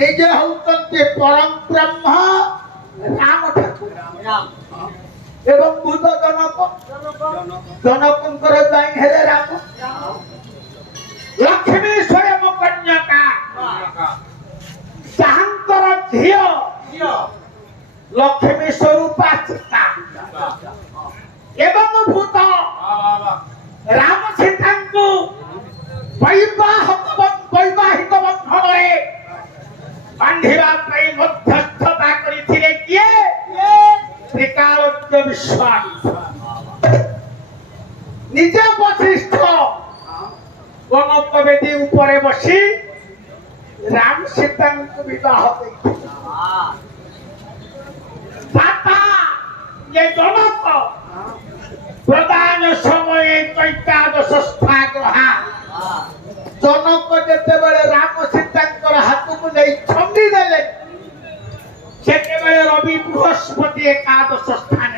निजे होते परम ब्रह्म राम ठाकुर एवं बुध जनक जनकर जाई हेले राम लक्ष्मी स्वयं कन्यका जहांकर झियो लक्ष्मी स्वरूपा सीता एवं भूत राम सीता को वैवाहिक बंधन बांधिबा मध्यस्थता करथिले किए त्रिकालज्ञ विश्वामित्र निजे वशिष्ठ गणपवेदी ऊपर बसी राम सीता को विवाह दाता ये जनक प्रदान समय कैकादश स्थाग्रहा जनक जेते बेले राम सीता हाथ को नहीं छंदी देले सेतेबेले रवि बृहस्पति एकादश स्थान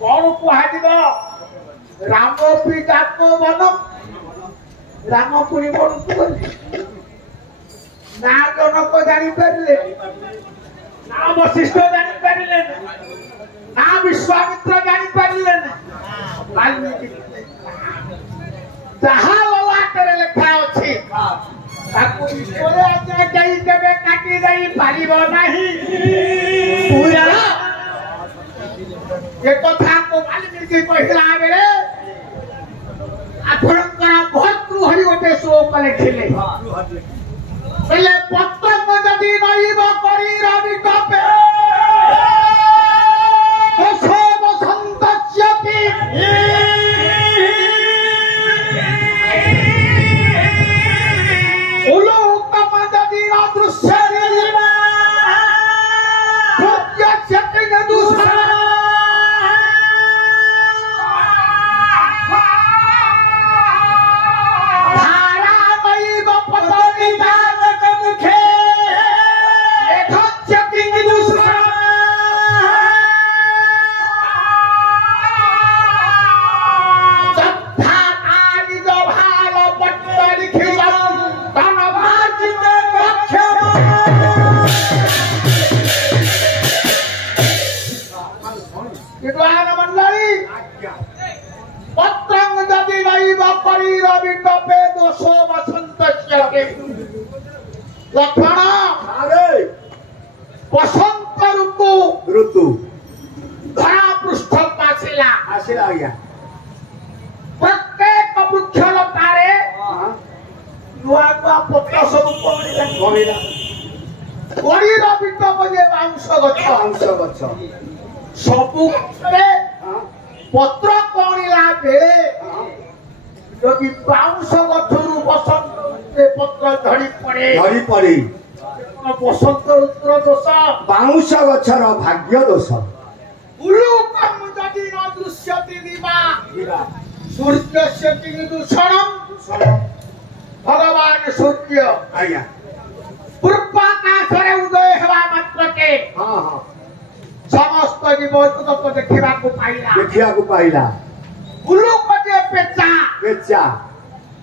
कौन कह राम जातो बन राम पुरी बन ना जनक जापारे ना वशिष्ठ जापारे ना विश्वामित्र जापारे वाल्मीकि जहा ललाटरे लेखा अछि ताको ईश्वरे आज्ञा देई केबे काटी देई पारिबो नाही पूरा ये कथा को वाल्मीकि कहिला बेले आपनकर भक्तृ हरि ओटे शोक लिखिले पहले पत्रक जदि नईब करी रवि कपे दशो वसंतस्यति लक्षण କଡ଼ିର ବିଟପ ଯେ ବାଉଁଶ ଗଛ ବାଉଁଶ ଗଛ ସବୁ ଗଛରେ ପତ୍ର କଅଁଳିଲା ବେଳେ ଯଦି ବାଉଁଶ ଗଛରୁ ବସନ୍ତ ପତ୍ର ଝଡ଼ି ପଡ଼େ ଝଡ଼ି ପଡେ ବସନ୍ତ ଋତୁର ଦୋଷ ବାଉଁଶ ଗଛର ଭାଗ୍ୟ ଦୋଷ ଉଲୁକମ୍ ଯଦି ନ ଦୃଶ୍ୟତି ଦିବା ସୂର୍ଯ୍ୟସ୍ୟ କିଦୂଷଣମ୍ ଭଗବାନ ସୂର୍ଯ୍ୟ ଆଜ୍ଞା ପୂର୍ବାକାଶରେ ଉଦୟ ହେବା ମାତ୍ରକେ ହଁ ହଁ ସମସ୍ତ ଜୀବଜଗତ ଦେଖିବାକୁ ପାଇଲା ଦେଖିବାକୁ ପାଇଲା ଉଲୁକ ଯେ ପେଚା ପେଚା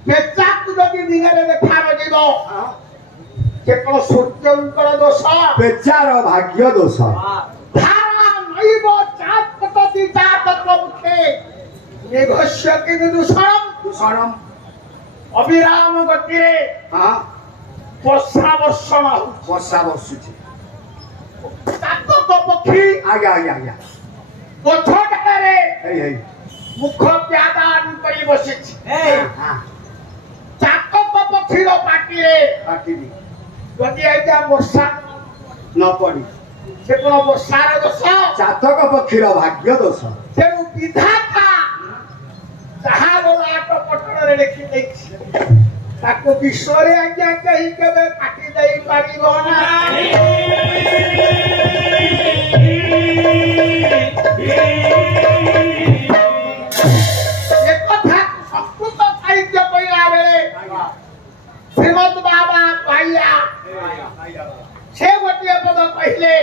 ପେଚାକୁ ଯଦି ଦିଗରେ ଦେଖାଯିବ ସେ କଣ ସୂର୍ଯ୍ୟଙ୍କର ଦୋଷ ପେଚାର ଭାଗ୍ୟ ଦୋଷ ଧାରା ନଇବ ଚାପତି ଚାତକ ମୁଖେ ମେଘସ୍ୟ କିଦୂଷଣମ୍ ଦୂଷଣମ୍ ଅବିରାମ ଗତିରେ ହଁ ବର୍ଷା ବର୍ଷଣ ହେଉଛି ବର୍ଷା ବର୍ଷୁଛି ଚାତକ ପକ୍ଷୀ ଆଜ୍ଞା ଆଜ୍ଞା ଆଜ୍ଞା ଗଛ ଡାଳରେ ହେଇ ହେଇ ମୁଖ ପ୍ୟାଦାନ କରି ବସିଛି ହଁ ଚାତକ ପକ୍ଷୀର ପାଟିରେ କାଟିବି ଯଦି ଆଜ୍ଞା ବର୍ଷା ନ ପଡି ସେ କଣ ବର୍ଷାର ଦୋଷ ଚାତକ ପକ୍ଷୀର ଭାଗ୍ୟ ଦୋଷ ତେଣୁ ବିଧାତା ଯାହା ଗଲାଟ ପଟରେ ଲେଖି ଦେଇଛି ତାକୁ ବିଶ୍ୱରେ ଆଜ୍ଞା କେହି କେବେ କାଟି ଦେଇ ପାରିବ ନାହିଁ ଏକଥା ସଂସ୍କୃତ ସାହିତ୍ୟ କହିଲା ବେଳେ ଶ୍ରୀମଦ୍ ବାବା ପାଇଲା ସେ ଗୋଟିଏ ପଦ କହିଲେ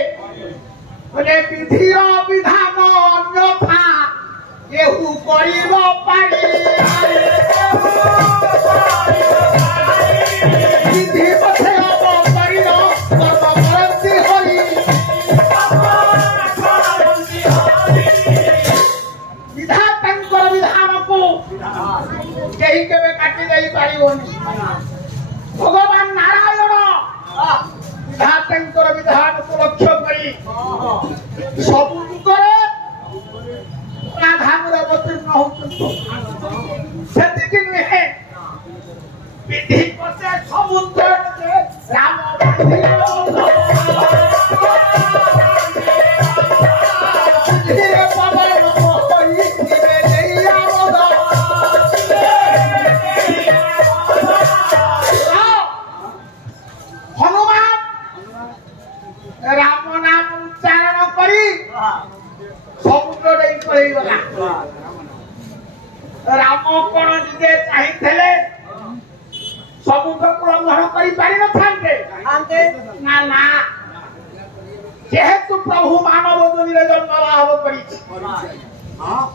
ମାନେ ବିଧିର ବିଧାନ ଅନ୍ୟଥା କେହୁ କରିବ ପାରି ବିଧି ପଛେ ହବ କରିବ କର୍ମ କରନ୍ତି ହରି ବିଧାତାଙ୍କର ବିଧାନକୁ କେହି କେବେ କାଟି ଦେଇ ପାରିବନି ଭଗବାନ ନାରାୟଣ ବିଧାତାଙ୍କର ବିଧାନକୁ ଲକ୍ଷ୍ୟ କରି ସବୁ ଯୁଗରେ ରାଧାଙ୍କର ଅବତୀର୍ଣ୍ଣ ହଉଛନ୍ତି ସେତିକି ନୁହେଁ ବିଧି ପଛେ ସମୁଦ୍ରରେ ରାମ ବିଧିରେ ପବନ ହୋଇଥିବେ ନେଇଆବଦ ହନୁମାନ ରାମ ନାମ ଉଚ୍ଚାରଣ କରି ସମୁଦ୍ର ଡେଇଁ ପଳେଇଗଲା ରାମ କଣ ନିଜେ ଚାହିଁଥିଲେ ସମୁଦ୍ରକୁ ଲଙ୍ଘନ କରିପାରିନଥାନ୍ତେ ନା ନା ଯେହେତୁ ପ୍ରଭୁ ମାନବ ଜମିରେ ଜନ୍ମ ଲାଭ କରିଛି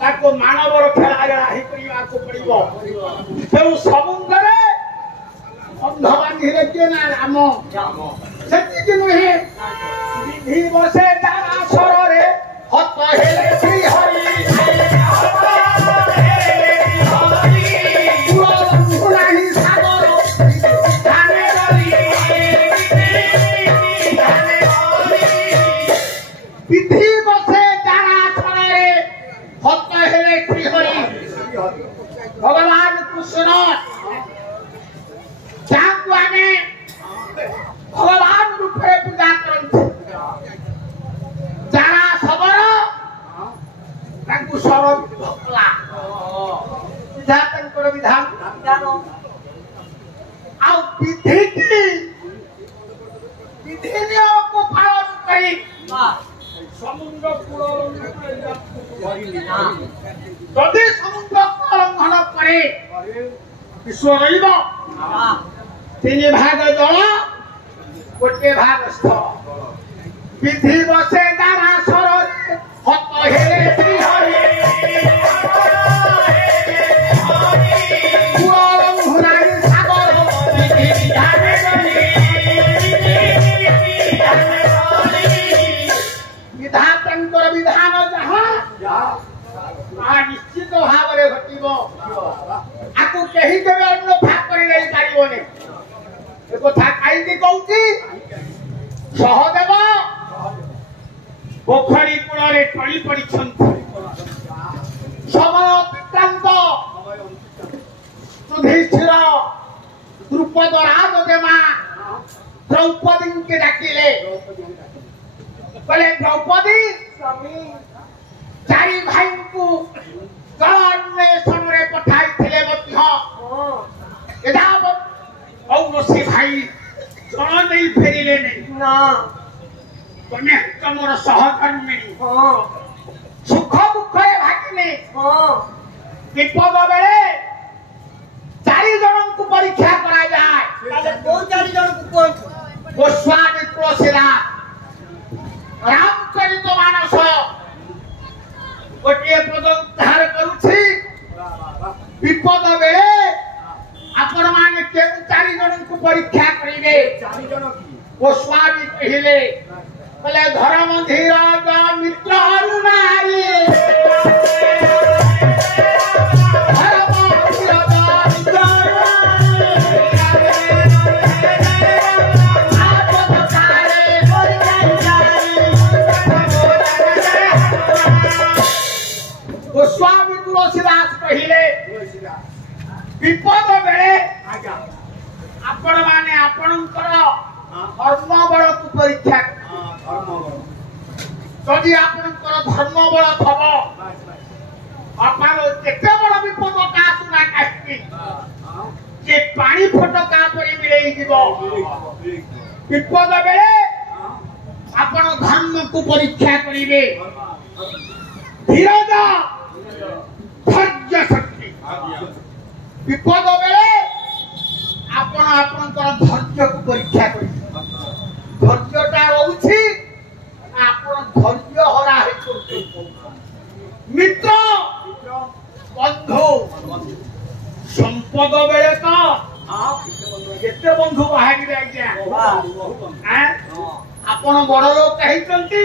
ତାକୁ ମାନବର ଖେଳାଗେଳା ହିଁ କରିବାକୁ ପଡିବ ତେଣୁ ସମୁଦ୍ରରେ ଅନ୍ଧ ବାନ୍ଧିଲେ କିଏ ନା ରାମ ସେତିକି ନୁହେଁ ବିଧି ବସେ ତାରା ସ୍ୱରରେ ହତ ହେଲେ ଶ୍ରୀ ହରି ନାହିଁ ସାଗର ବିଧି ବସେ ତାରା ସ୍ୱରରେ ହତ ହେଲେ ଶ୍ରୀ ହରି ଭଗବାନ କୃଷ୍ଣ ଯାହାକୁ ଆମେ ଭଗବାନ ରୂପରେ ପୂଜା କରନ୍ତି ଯାରା ସବର ତାଙ୍କୁ ସରବିଧ କଲା ବିଧାତାଙ୍କର ବିଧାନ ଆଉ ବିଧି ନିୟମକୁ ପାଳନ କରି ସମୁଦ୍ର କୂଳ ଯଦି ସମୁଦ୍ର ଲଙ୍ଘନ ପରେ ବିଶ୍ୱ ରହିବ ତିନି ଭାଗ ଜଳ ଗୋଟିଏ ଭାଗ ସ୍ଥଳ ବିଧି ବସେ ତାରା ସ୍ୱରରେ ହତ ହେଲେ ଶ୍ରୀ ହରି ନାହିଁ ସାଗର ବିଧି ବିଧାନେ ବିଧାତାଙ୍କର ବିଧାନ ଯାହା ତାହା ନିଶ୍ଚିତ ଭାବରେ ଘଟିବ ଆକୁ କେହି କେବେ ଅନ୍ୟଥା କରି ନେଇ ପାରିବନି ଏ କଥା କାହିଁକି କହୁଛି ସହଦେବ ପୋଖରୀ କୂଳରେ ଟଳି ପଡ଼ିଛନ୍ତି ସମୟ ଅତିକ୍ରାନ୍ତ ଯୁଧିଷ୍ଠିର ଦ୍ରୁପଦ ରାଜଦେମା द्रौपदी के डाकिले बोले द्रौपदी स्वामी चारि भाई को अन्वेषण रे पठाई थिले मध्य यदावत औरसी भाई जन नहीं फेरिले नहीं ना तने तमर सहकर्मी सुख दुख रे भागिले विपद बेले चारि जन को परीक्षा करा जाए ताले कोन चारि जन को कोन गोस्वामी तुलसीरा रामचरित मानस गोटे पद उद्धार करुछि विपद बेले आपण माने केउ चारि जन को परीक्षा करिवे गोस्वामी कहिले बोले धर्म धीरज मित्र हरुनारी धर्म धीरज मित्र गोस्वामी तुलसीदास कहिले विपद बेले आपण माने आपणकर धर्म बल को परीक्षा जदि आपणकर धर्म बल थब अपन केते बड़ विपद का सुना काटी जे पानी फटका परि मिलई दिबो विपद बेले आपण धर्म को परीक्षा करिवे धीरज धैर्य शक्ति विपद बेले आपण आपणकर धैर्य को परीक्षा करिवे धैर्यटा रहउछि आपण धैर्य हरा हे मित्र बंधु संपद बेले तो केते बंधु बाहरी आज्ञा आपण बड़ लोक कहिसंती